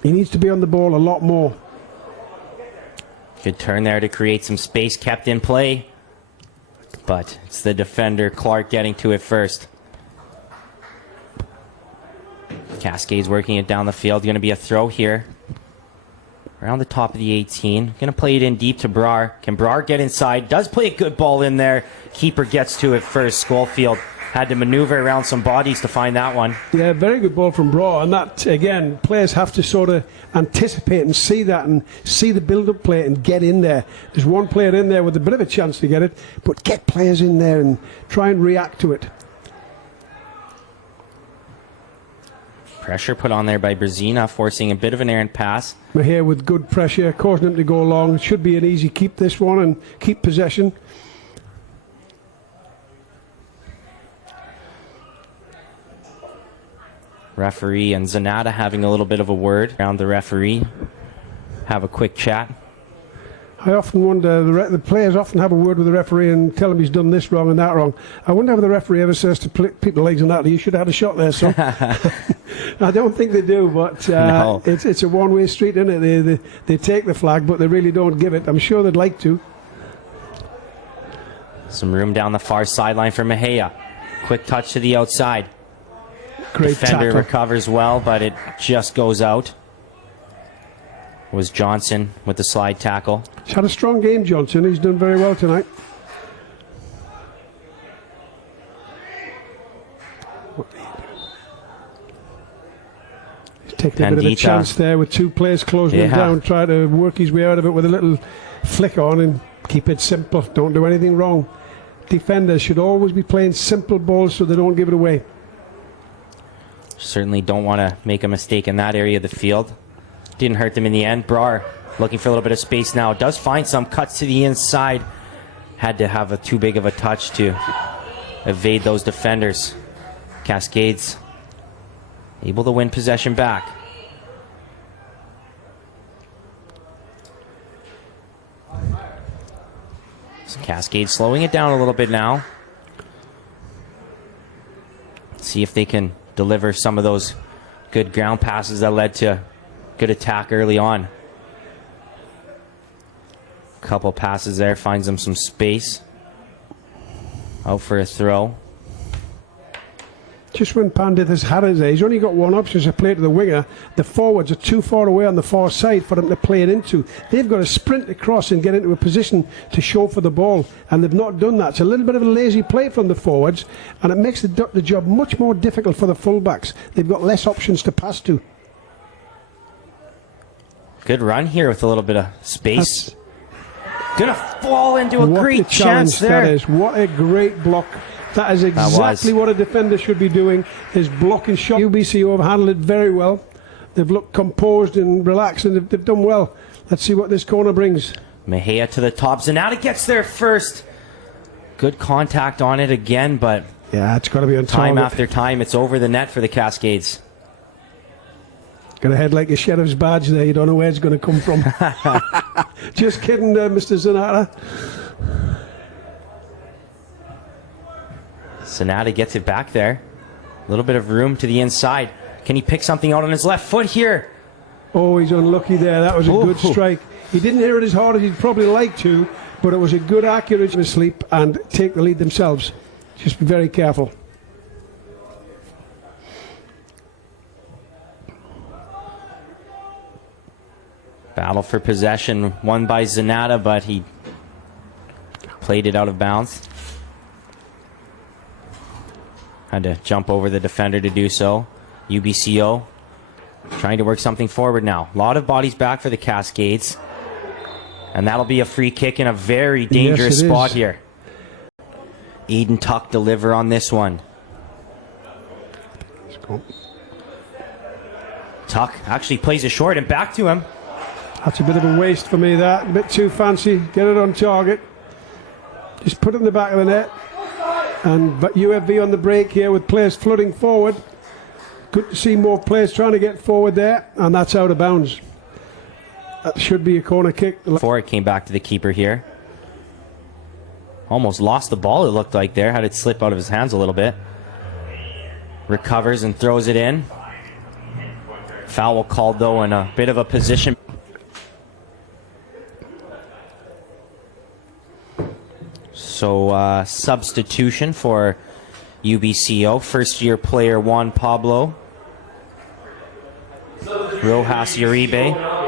He needs to be on the ball a lot more. Good turn there to create some space, kept in play. But it's the defender, Clark, getting to it first. Cascades working it down the field. Going to be a throw here. Around the top of the 18. Going to play it in deep to Brar. Can Brar get inside? Does play a good ball in there. Keeper gets to it first. Schofield had to maneuver around some bodies to find that one. Yeah, very good ball from Brar. And that, again, players have to sort of anticipate and see that and see the build-up play and get in there. There's one player in there with a bit of a chance to get it, but get players in there and try and react to it. Pressure put on there by Brzezina, forcing a bit of an errant pass. Mejia with good pressure, causing him to go long. It should be an easy keep this one and keep possession. Referee and Zanata having a little bit of a word around the referee. Have a quick chat. I often wonder, the players often have a word with the referee and tell him he's done this wrong and that wrong. I wonder if the referee ever says to people like Zanata, you should have had a shot there, son. I don't think they do, but no. It's a one-way street, isn't it? They take the flag, but they really don't give it. I'm sure they'd like to. Some room down the far sideline for Mejia. Quick touch to the outside. Great Defender tackle. recovers well, but it just goes out. It was Johnson with the slide tackle. He's had a strong game, Johnson. He's done very well tonight. He's taken a bit of a chance there with two players closing him down, trying to work his way out of it with a little flick on and keep it simple. Don't do anything wrong. Defenders should always be playing simple balls so they don't give it away. Certainly don't want to make a mistake in that area of the field. Didn't hurt them in the end. Brar looking for a little bit of space now. Does find some cuts to the inside. Had to have too big of a touch to evade those defenders. Cascades able to win possession back. So Cascades slowing it down a little bit now. See if they can deliver some of those good ground passes that led to good attack early on. Couple passes there, finds them some space. Out for a throw. Just when Pandit has had it there, he's only got one option to play to the winger. The forwards are too far away on the far side for him to play it into. They've got to sprint across and get into a position to show for the ball, and they've not done that. It's a little bit of a lazy play from the forwards, and it makes the job much more difficult for the fullbacks. They've got less options to pass to. Good run here with a little bit of space. Gonna fall into a great chance there. That is. What a great block That is exactly what a defender should be doing, is blocking shot. UBCO have handled it very well. They've looked composed and relaxed, and they've done well. Let's see what this corner brings. Mejia to the top. Zanata gets there first. Good contact on it again, but yeah, it's got to be on time target. after time, it's over the net for the Cascades. Got a head like a sheriff's badge there. You don't know where it's going to come from. Just kidding, Mr. Zanata. Zanata gets it back there. A little bit of room to the inside. Can he pick something out on his left foot here? Oh, he's unlucky there. That was a good strike. He didn't hit it as hard as he'd probably like to, but it was a good accurate sleep and take the lead themselves. Just be very careful. Battle for possession won by Zanata, but he played it out of bounds. Had to jump over the defender to do so. UBCO trying to work something forward now. A lot of bodies back for the Cascades. And that'll be a free kick in a very dangerous spot here. Eden Tuck deliver on this one. Tuck actually plays it short and back to him. That's a bit of a waste for me, that. A bit too fancy. Get it on target. Just put it in the back of the net. And UFV on the break here with players flooding forward. Good to see more players trying to get forward there. And that's out of bounds. That should be a corner kick. Before it came back to the keeper here. Almost lost the ball, it looked like there. Had it slip out of his hands a little bit. Recovers and throws it in. Foul called, though, in a bit of a position. So, substitution for UBCO. First-year player Juan Pablo. Rojas Uribe.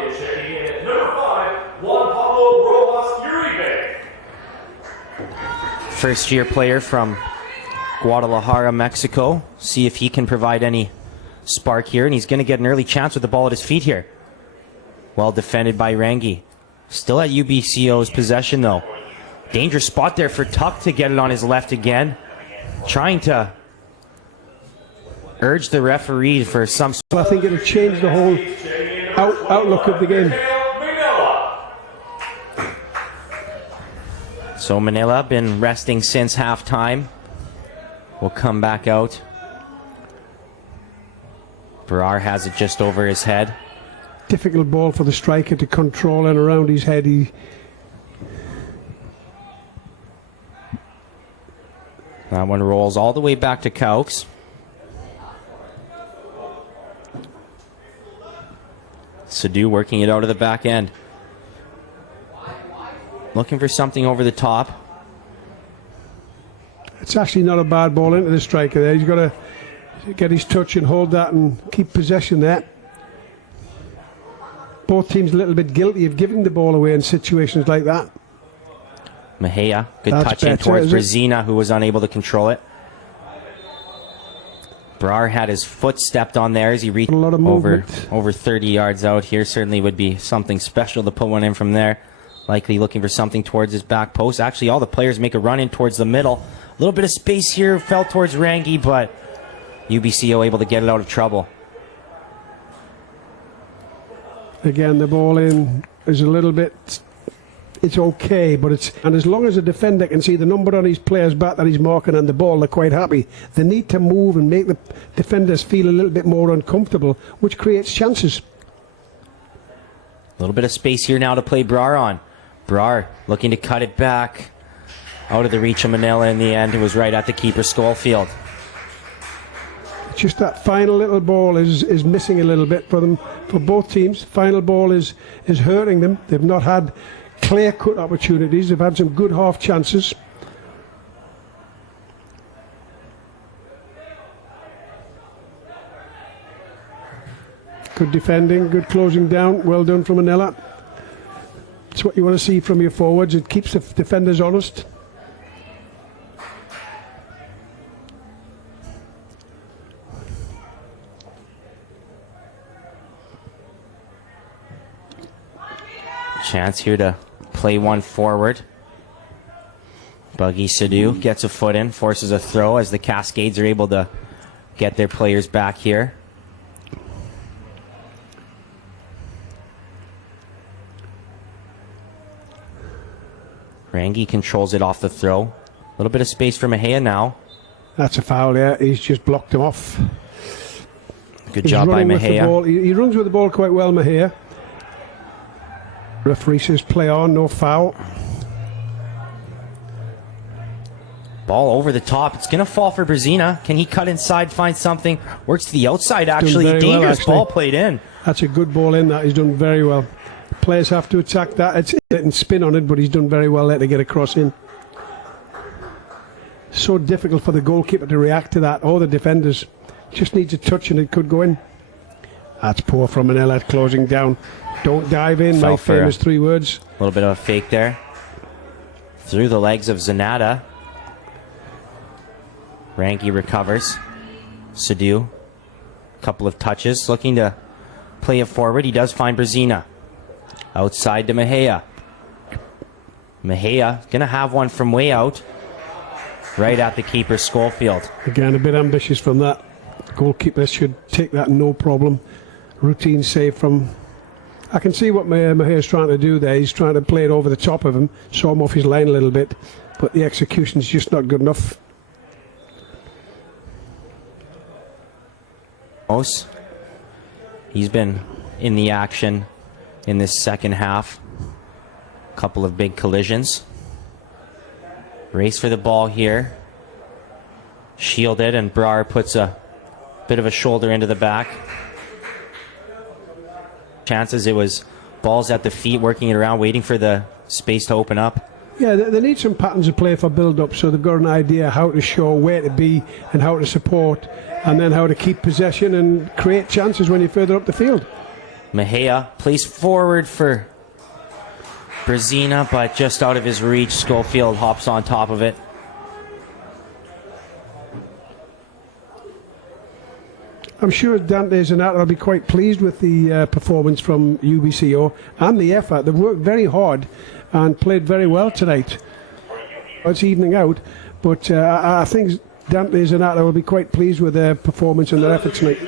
First-year player from Guadalajara, Mexico. See if he can provide any spark here. And he's going to get an early chance with the ball at his feet here. Well defended by Rangi. Still at UBCO's possession, though. Dangerous spot there for Tuck to get it on his left again. Trying to urge the referee for some... I think it'll change the whole outlook of the game. So Manila been resting since halftime. Will come back out. Brar has it just over his head. Difficult ball for the striker to control, and around his head That one rolls all the way back to Caux. Sadu working it out of the back end. Looking for something over the top. It's actually not a bad ball into the striker there. He's got to get his touch and hold that and keep possession there. Both teams a little bit guilty of giving the ball away in situations like that. Mejia, good touch in towards Brazina, who was unable to control it. Brar had his foot stepped on there as he reached over 30 yards out here. Certainly would be something special to put one in from there. Likely looking for something towards his back post. Actually, all the players make a run in towards the middle. A little bit of space here, fell towards Rangi, but UBCO able to get it out of trouble. Again, the ball in is a little bit... It's okay, but it's... And as long as the defender can see the number on his player's back that he's marking and the ball, they're quite happy. They need to move and make the defenders feel a little bit more uncomfortable, which creates chances. A little bit of space here now to play Brar on. Brar looking to cut it back. Out of the reach of Manila in the end. It was right at the keeper, Schofield. Just that final little ball is missing a little bit for them, for both teams. Final ball is hurting them. They've not had clear-cut opportunities. They've had some good half chances. Good defending, good closing down. Well done from Manila. It's what you want to see from your forwards. It keeps the defenders honest. Chance here to play one forward. Buggy Sadu gets a foot in, forces a throw as the Cascades are able to get their players back here. Rangi controls it off the throw. A little bit of space for Mejia now. That's a foul, yeah. He's just blocked him off. Good job by Mejia. He runs with the ball quite well, Mejia. Referee says play on, no foul. Ball over the top. It's going to fall for Brzezina. Can he cut inside, find something? Works to the outside, actually. Dangerous ball played in. That's a good ball in that. He's done very well. Players have to attack that. It's and spin on it, but he's done very well there to get across in. So difficult for the goalkeeper to react to that, or the defenders. Just needs a touch and it could go in. That's poor from Manila, closing down. Don't dive in, my famous 3 words. A little bit of a fake there. Through the legs of Zanata. Rangi recovers. Sadu. Couple of touches, looking to play it forward. He does find Brzezina. Outside to Mejia. Mejia going to have one from way out. Right at the keeper, Schofield. Again, a bit ambitious from that. Goalkeeper should take that no problem. Routine save from... I can see what Mejia's trying to do there. He's trying to play it over the top of him, show him off his line a little bit. But the execution's just not good enough. He's been in the action in this second half. Couple of big collisions. Race for the ball here. Shielded, and Brar puts a bit of a shoulder into the back. Chances it was balls at the feet, working it around, waiting for the space to open up. Yeah, they need some patterns of play for build-up, so they've got an idea how to show where to be and how to support, and then how to keep possession and create chances when you're further up the field. Mejia plays forward for Brzezina, but just out of his reach. Schofield hops on top of it. I'm sure Dante Zanata will be quite pleased with the performance from UBCO and the effort. They've worked very hard and played very well tonight. It's evening out, but I think Dante Zanata will be quite pleased with their performance and their effort tonight.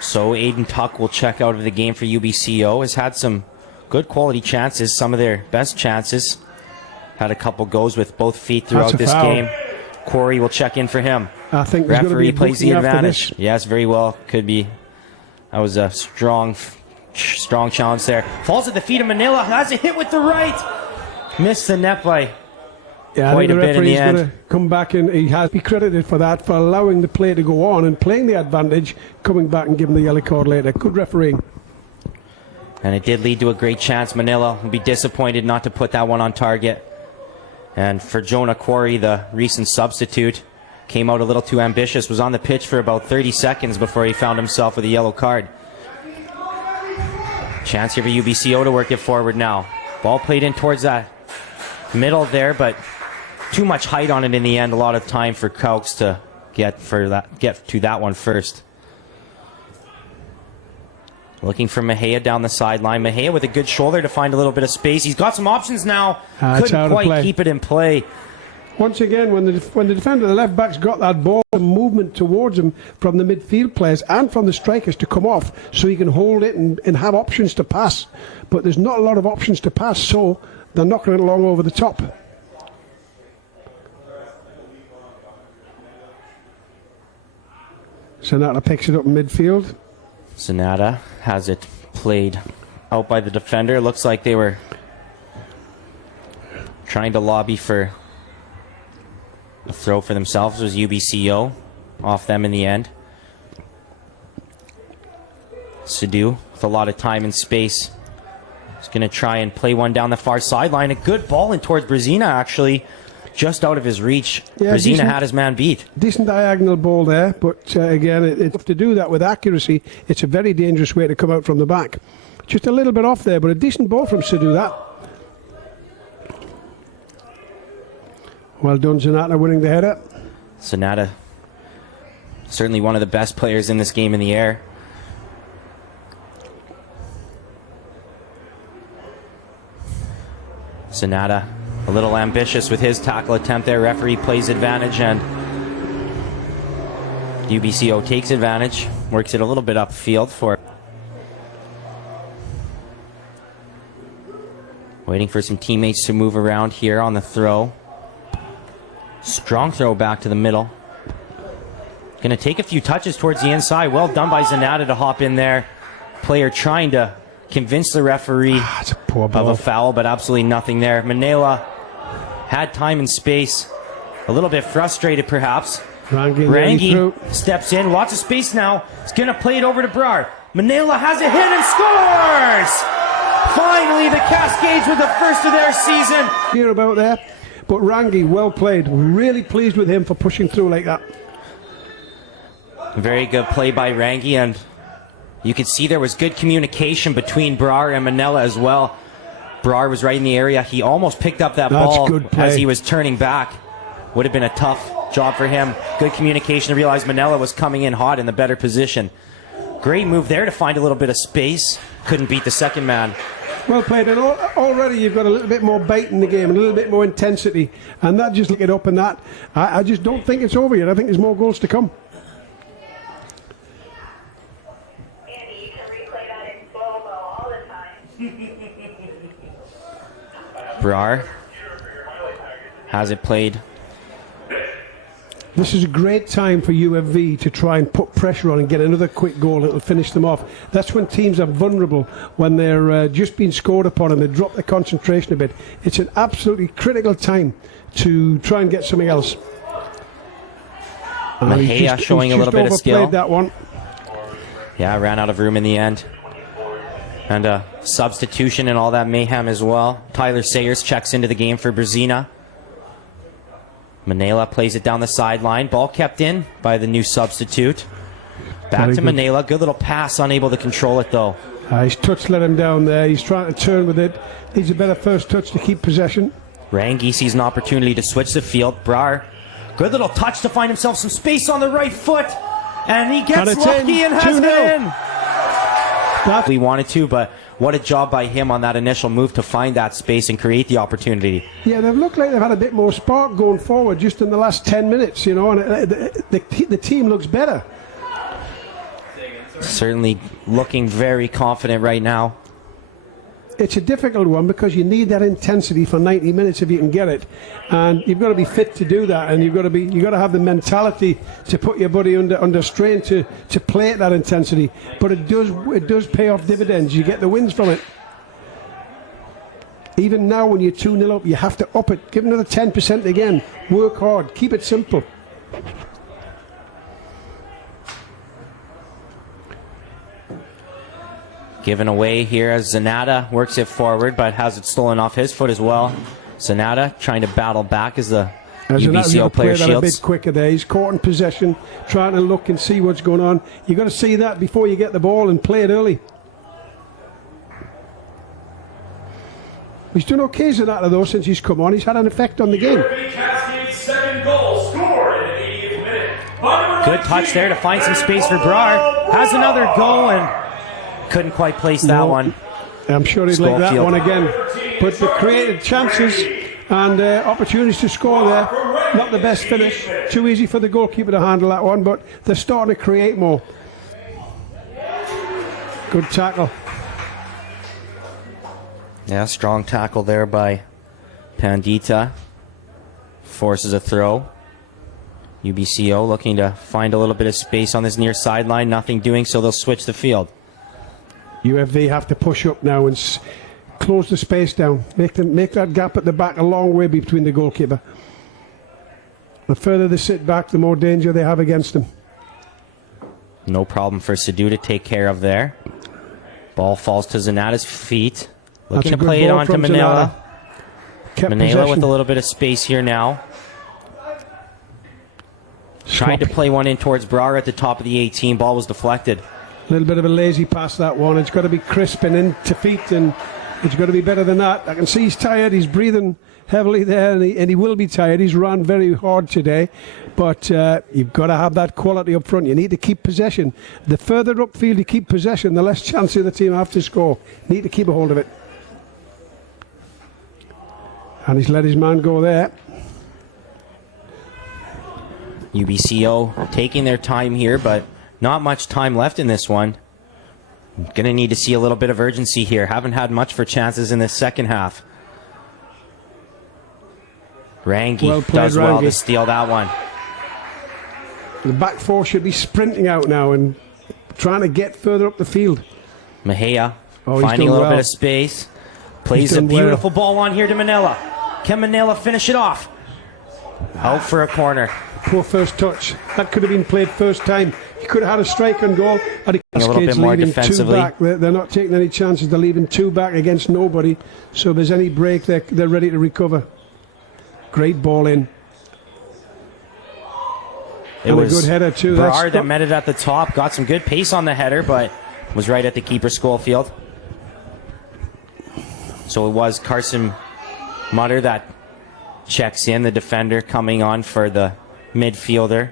So Aiden Tuck will check out of the game for UBCO. Has had some good quality chances, some of their best chances. Had a couple goes with both feet throughout this game. Corey will check in for him. I think referee plays the advantage. Yes, very well. Could be. That was a strong challenge there. Falls at the feet of Manila. Has a hit with the right. Missed the net by quite a bit in the end. Come back, and he has to be credited for that, for allowing the play to go on and playing the advantage, coming back and giving the yellow card later. Good refereeing. And it did lead to a great chance. Manila will be disappointed not to put that one on target. And for Jonah Quarry, the recent substitute, came out a little too ambitious, was on the pitch for about 30 seconds before he found himself with a yellow card. Chance here for UBCO to work it forward now. Ball played in towards that middle there, but too much height on it in the end. A lot of time for Cokes to get to that one first. Looking for Mejia down the sideline. Mejia with a good shoulder to find a little bit of space. He's got some options now. Couldn't quite keep it in play. Once again, when the defender, the left back's got that ball, movement towards him from the midfield players and from the strikers to come off, so he can hold it and have options to pass. But there's not a lot of options to pass, so they're knocking it along over the top. Zanata picks it up in midfield. Zanata has it played out by the defender. Looks like they were trying to lobby for a throw for themselves. It was UBCO off them in the end. Sadu with a lot of time and space. He's going to try and play one down the far sideline. A good ball in towards Brzezina, actually. Just out of his reach. Yeah, Brzezina had his man beat. Decent diagonal ball there, but again, it's to do that with accuracy. It's a very dangerous way to come out from the back. Just a little bit off there, but a decent ball from Sadu that. Well done, Zanata, winning the header. Zanata, certainly one of the best players in this game in the air. Sonata a little ambitious with his tackle attempt there. Referee plays advantage and UBCO takes advantage. Works it a little bit upfield for. Waiting for some teammates to move around here on the throw. Strong throw back to the middle. Going to take a few touches towards the inside. Well done by Zanata to hop in there. Player trying to convince the referee of a foul, but absolutely nothing there. Manela had time and space. A little bit frustrated perhaps. Rangi steps in. Lots of space now. He's going to play it over to Brar. Manela has a hit and scores! Finally, the Cascades with the first of their season. Hear about that, but Rangi, well played. Really pleased with him for pushing through like that. Very good play by Rangi, and you could see there was good communication between Brar and Manela as well. Brar was right in the area. He almost picked up that ball as he was turning back. Would have been a tough job for him. Good communication to realize Manela was coming in hot in the better position. Great move there to find a little bit of space. Couldn't beat the second man. Well played, and already you've got a little bit more bite in the game, a little bit more intensity, and that just look it up and that. I just don't think it's over yet. I think there's more goals to come. Andy, you can replay that in slow-mo all the time. Brar has it played. This is a great time for UFV to try and put pressure on and get another quick goal that will finish them off. That's when teams are vulnerable, when they're just being scored upon and they drop their concentration a bit. It's an absolutely critical time to try and get something else. Mahia showing a little bit of skill. That one. Yeah, ran out of room in the end. And a substitution and all that mayhem as well. Tyler Sayers checks into the game for Brzezina. Manela plays it down the sideline. Ball kept in by the new substitute. Back to Manela. Good little pass. Unable to control it, though. His touch let him down there. He's trying to turn with it. Needs a better first touch to keep possession. Rangi sees an opportunity to switch the field. Brar. Good little touch to find himself some space on the right foot. And he gets lucky and has it in. We wanted to, but what a job by him on that initial move to find that space and create the opportunity. Yeah, they've looked like they've had a bit more spark going forward just in the last 10 minutes, you know, and the team looks better. Certainly looking very confident right now. It's a difficult one because you need that intensity for 90 minutes if you can get it, and you've got to be fit to do that, and you've got to have the mentality to put your body under strain to play at that intensity. But it does pay off dividends. You get the wins from it. Even now, when you're 2-0 up, you have to up it. Give another 10% again. Work hard. Keep it simple. Given away here as Zanata works it forward, but has it stolen off his foot as well. Zanata trying to battle back as the UBCO player shields. A bit quicker there. He's caught in possession, trying to look and see what's going on. You've got to see that before you get the ball and play it early. He's done okay, Zanata, though, since he's come on. He's had an effect on the game. Cascade's second goal scored in the 80th minute. Good touch there to find some space for Brar. Has another goal and couldn't quite place that one. I'm sure he'd like that one again. But the created chances and opportunities to score there. Not the best finish. Too easy for the goalkeeper to handle that one, but they're starting to create more. Good tackle. Yeah, strong tackle there by Pandita. Forces a throw. UBCO looking to find a little bit of space on this near sideline. Nothing doing, so they'll switch the field. UFV have to push up now and close the space down. Make that gap at the back a long way between the goalkeeper. The further they sit back, the more danger they have against them. No problem for Sadu to take care of there. Ball falls to Zanata's feet. Looking to play it on to Manela. Manela with a little bit of space here now. Tried to play one in towards Brar at the top of the 18. Ball was deflected. A little bit of a lazy pass, that one. It's got to be crisp and into feet, and it's got to be better than that. I can see he's tired. He's breathing heavily there, and he will be tired. He's run very hard today, but you've got to have that quality up front. You need to keep possession. The further upfield you keep possession, the less chance of the team have to score. You need to keep a hold of it. And he's let his man go there. UBCO taking their time here, but not much time left in this one. Going to need to see a little bit of urgency here. Haven't had much for chances in this second half. Rangi does well to steal that one. The back four should be sprinting out now and trying to get further up the field. Mejia finding a little bit of space. Plays a beautiful ball on here to Manila. Can Manila finish it off? Out for a corner. Poor first touch. That could have been played first time. You could have had a strike on goal. A little bit more defensively. They're not taking any chances. They're leaving two back against nobody. So if there's any break, they're ready to recover. Great ball in. It was a good header too. Brar that met it at the top. Got some good pace on the header, but was right at the keeper Schofield. So it was Carson Mutter that checks in, the defender coming on for the midfielder.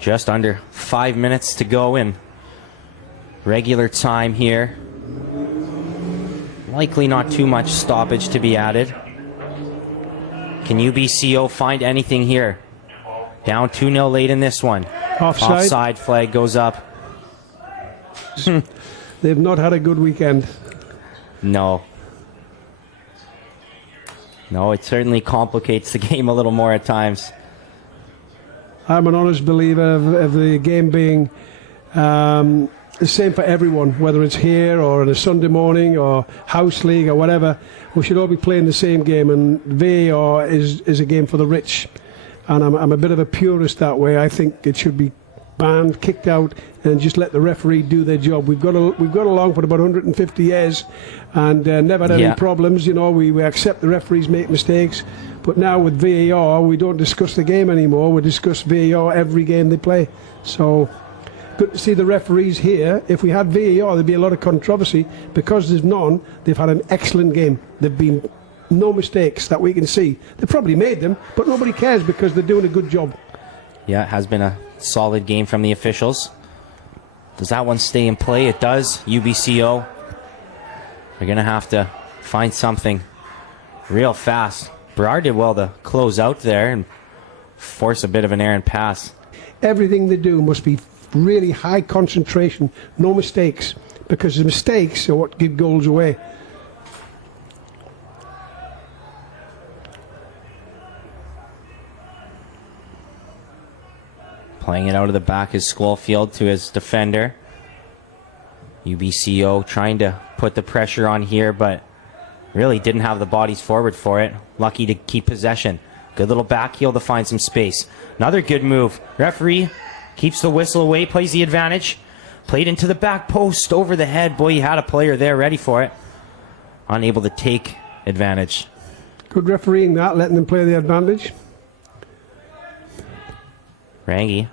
Just under 5 minutes to go in regular time here. Likely not too much stoppage to be added. Can UBCO find anything here? Down 2-0 late in this one. Offside flag goes up. They've not had a good weekend. No. No, it certainly complicates the game a little more at times. I'm an honest believer of the game being the same for everyone, whether it's here or on a Sunday morning or house league or whatever. We should all be playing the same game, and VAR is a game for the rich. And I'm a bit of a purist that way. I think it should be banned, kicked out, and just let the referee do their job. We've got along for about 150 years and never had any problems. You know, we accept the referees make mistakes. But now with VAR, we don't discuss the game anymore. We discuss VAR every game they play. So good to see the referees here. If we had VAR, there'd be a lot of controversy. Because there's none, they've had an excellent game. There've been no mistakes that we can see. They probably made them, but nobody cares because they're doing a good job. Yeah, it has been a solid game from the officials. Does that one stay in play? It does. UBCO, they're going to have to find something real fast. Brar did well to close out there and force a bit of an errant pass. Everything they do must be really high concentration, no mistakes, because the mistakes are what give goals away. Playing it out of the back is Schofield to his defender. UBCO trying to put the pressure on here, but really didn't have the bodies forward for it. Lucky to keep possession. Good little back heel to find some space. Another good move. Referee keeps the whistle away, plays the advantage. Played into the back post, over the head. Boy, he had a player there ready for it. Unable to take advantage. Good refereeing that, letting them play the advantage. Rangi.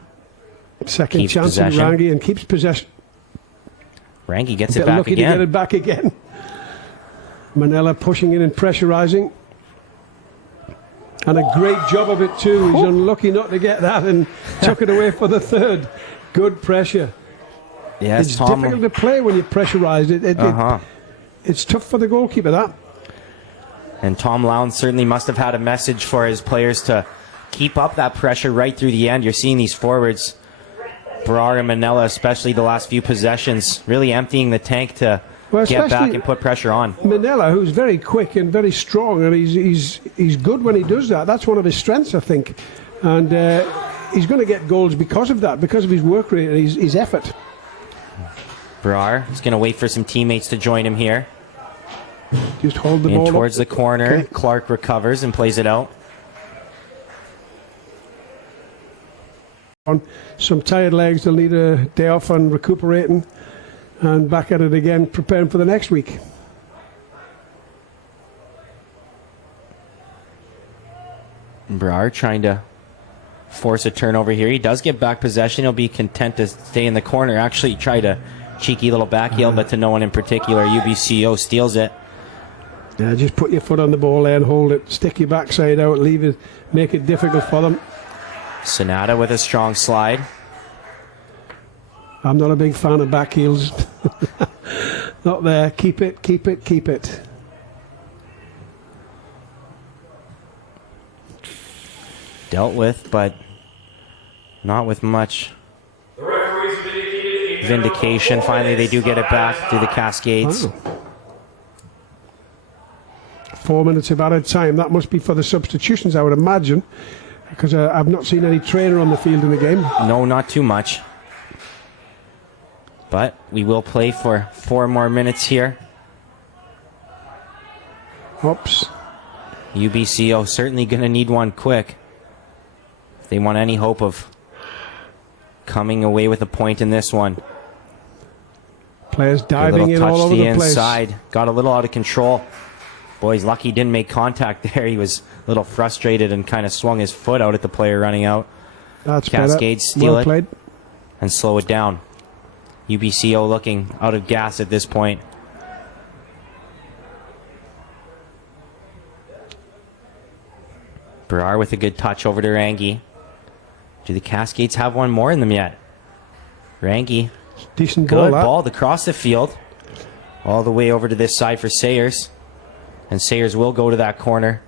Second chance in Rangi and keeps possession. Rangi gets it back lucky again. To get it back again. Manila pushing in and pressurising. And a great job of it too. He's unlucky not to get that and took it away for the third. Good pressure. Yes, it's difficult to play when you're pressurised. It's tough for the goalkeeper, that. And Tom Lowndes certainly must have had a message for his players to keep up that pressure right through the end. You're seeing these forwards, Brar and Manila, especially the last few possessions, really emptying the tank to get back and put pressure on. Manila, who's very quick and very strong, and he's good when he does that. That's one of his strengths, I think. And he's going to get goals because of that, because of his work rate and his effort. Brar is going to wait for some teammates to join him here. Just hold the ball towards up. the corner. Okay. Clark recovers and plays it out. Some tired legs, they'll need a day off and recuperating, and back at it again, preparing for the next week. Brar trying to force a turnover here. He does get back possession. He'll be content to stay in the corner. Actually tried a cheeky little back heel, but to no one in particular. UBCO steals it. Yeah, just put your foot on the ball there and hold it. Stick your backside out, leave it, make it difficult for them. Sonata with a strong slide. I'm not a big fan of back heels. Not there. Keep it, keep it, keep it. Dealt with, but not with much The referees vindicated a vindication. Finally, they do get it back through the Cascades. Wow. 4 minutes of added time. That must be for the substitutions, I would imagine, because I've not seen any trainer on the field in the game. No, not too much. But we will play for 4 more minutes here. Oops. UBCO certainly going to need one quick if they want any hope of coming away with a point in this one. Players A diving in little all touch over the the place. inside. Got a little out of control. Boy, he's lucky he didn't make contact there. He was a little frustrated and kind of swung his foot out at the player running out. That's Cascades better. steal Well it played. and slow it down. UBCO looking out of gas at this point. Brar with a good touch over to Rangi. Do the Cascades have one more in them yet? Rangi, Decent ball. good That. ball across the field. All the way over to this side for Sayers. And Sayers will go to that corner.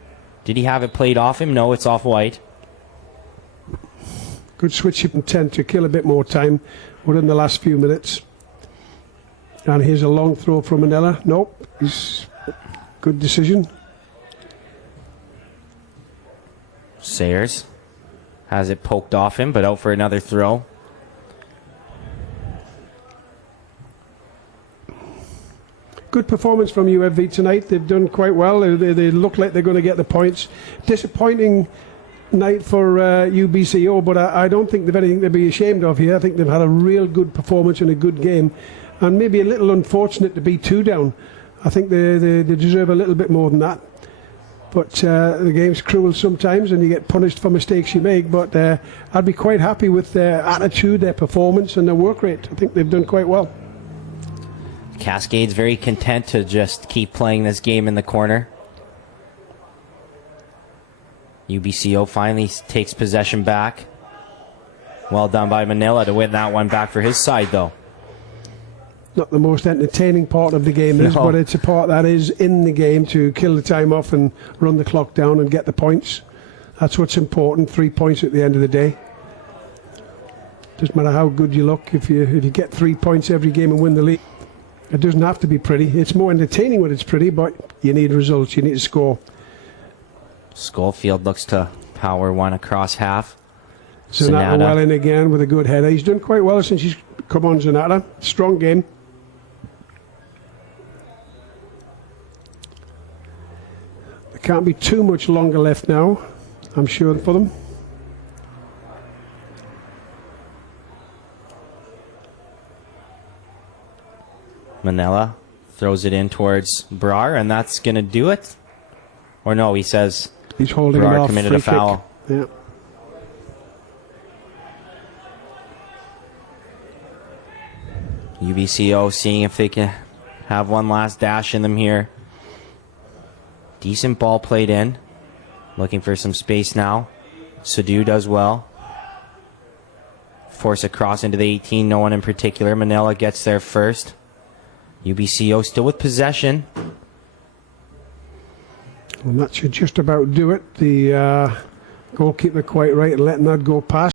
Did he have it played off him? No, it's off White. Good switch up intent to kill a bit more time within the last few minutes. And here's a long throw from Manila. Nope. Good decision. Sayers has it poked off him, but out for another throw. Good performance from UFV tonight. They've done quite well. They look like they're going to get the points. Disappointing night for UBCO, but I don't think they've anything to be ashamed of here. I think they've had a real good performance and a good game, and maybe a little unfortunate to be 2 down. I think they deserve a little bit more than that. But the game's cruel sometimes, and you get punished for mistakes you make. But I'd be quite happy with their attitude, their performance, and their work rate. I think they've done quite well. Cascades very content to just keep playing this game in the corner. UBCO finally takes possession back. Well done by Manila to win that one back for his side, though. Not the most entertaining part of the game is, No. but it's a part that is in the game to kill the time off and run the clock down and get the points. That's what's important. 3 points at the end of the day. Doesn't matter how good you look, if you get 3 points every game and win the league. It doesn't have to be pretty. It's more entertaining when it's pretty, but you need results. You need to score. Schofield looks to power one across half. Zanata well in again with a good header. He's done quite well since he's come on, Zanata. Strong game. There can't be too much longer left now, I'm sure, for them. Manila throws it in towards Brar, and that's going to do it. Or no, he says He's holding Brar it off. committed a Free foul. kick. Yeah. UBCO seeing if they can have one last dash in them here. Decent ball played in. Looking for some space now. Sadu does well. Force a cross into the 18. No one in particular. Manila gets there first. UBCO still with possession. And that should just about do it. The goalkeeper quite right in letting that go past.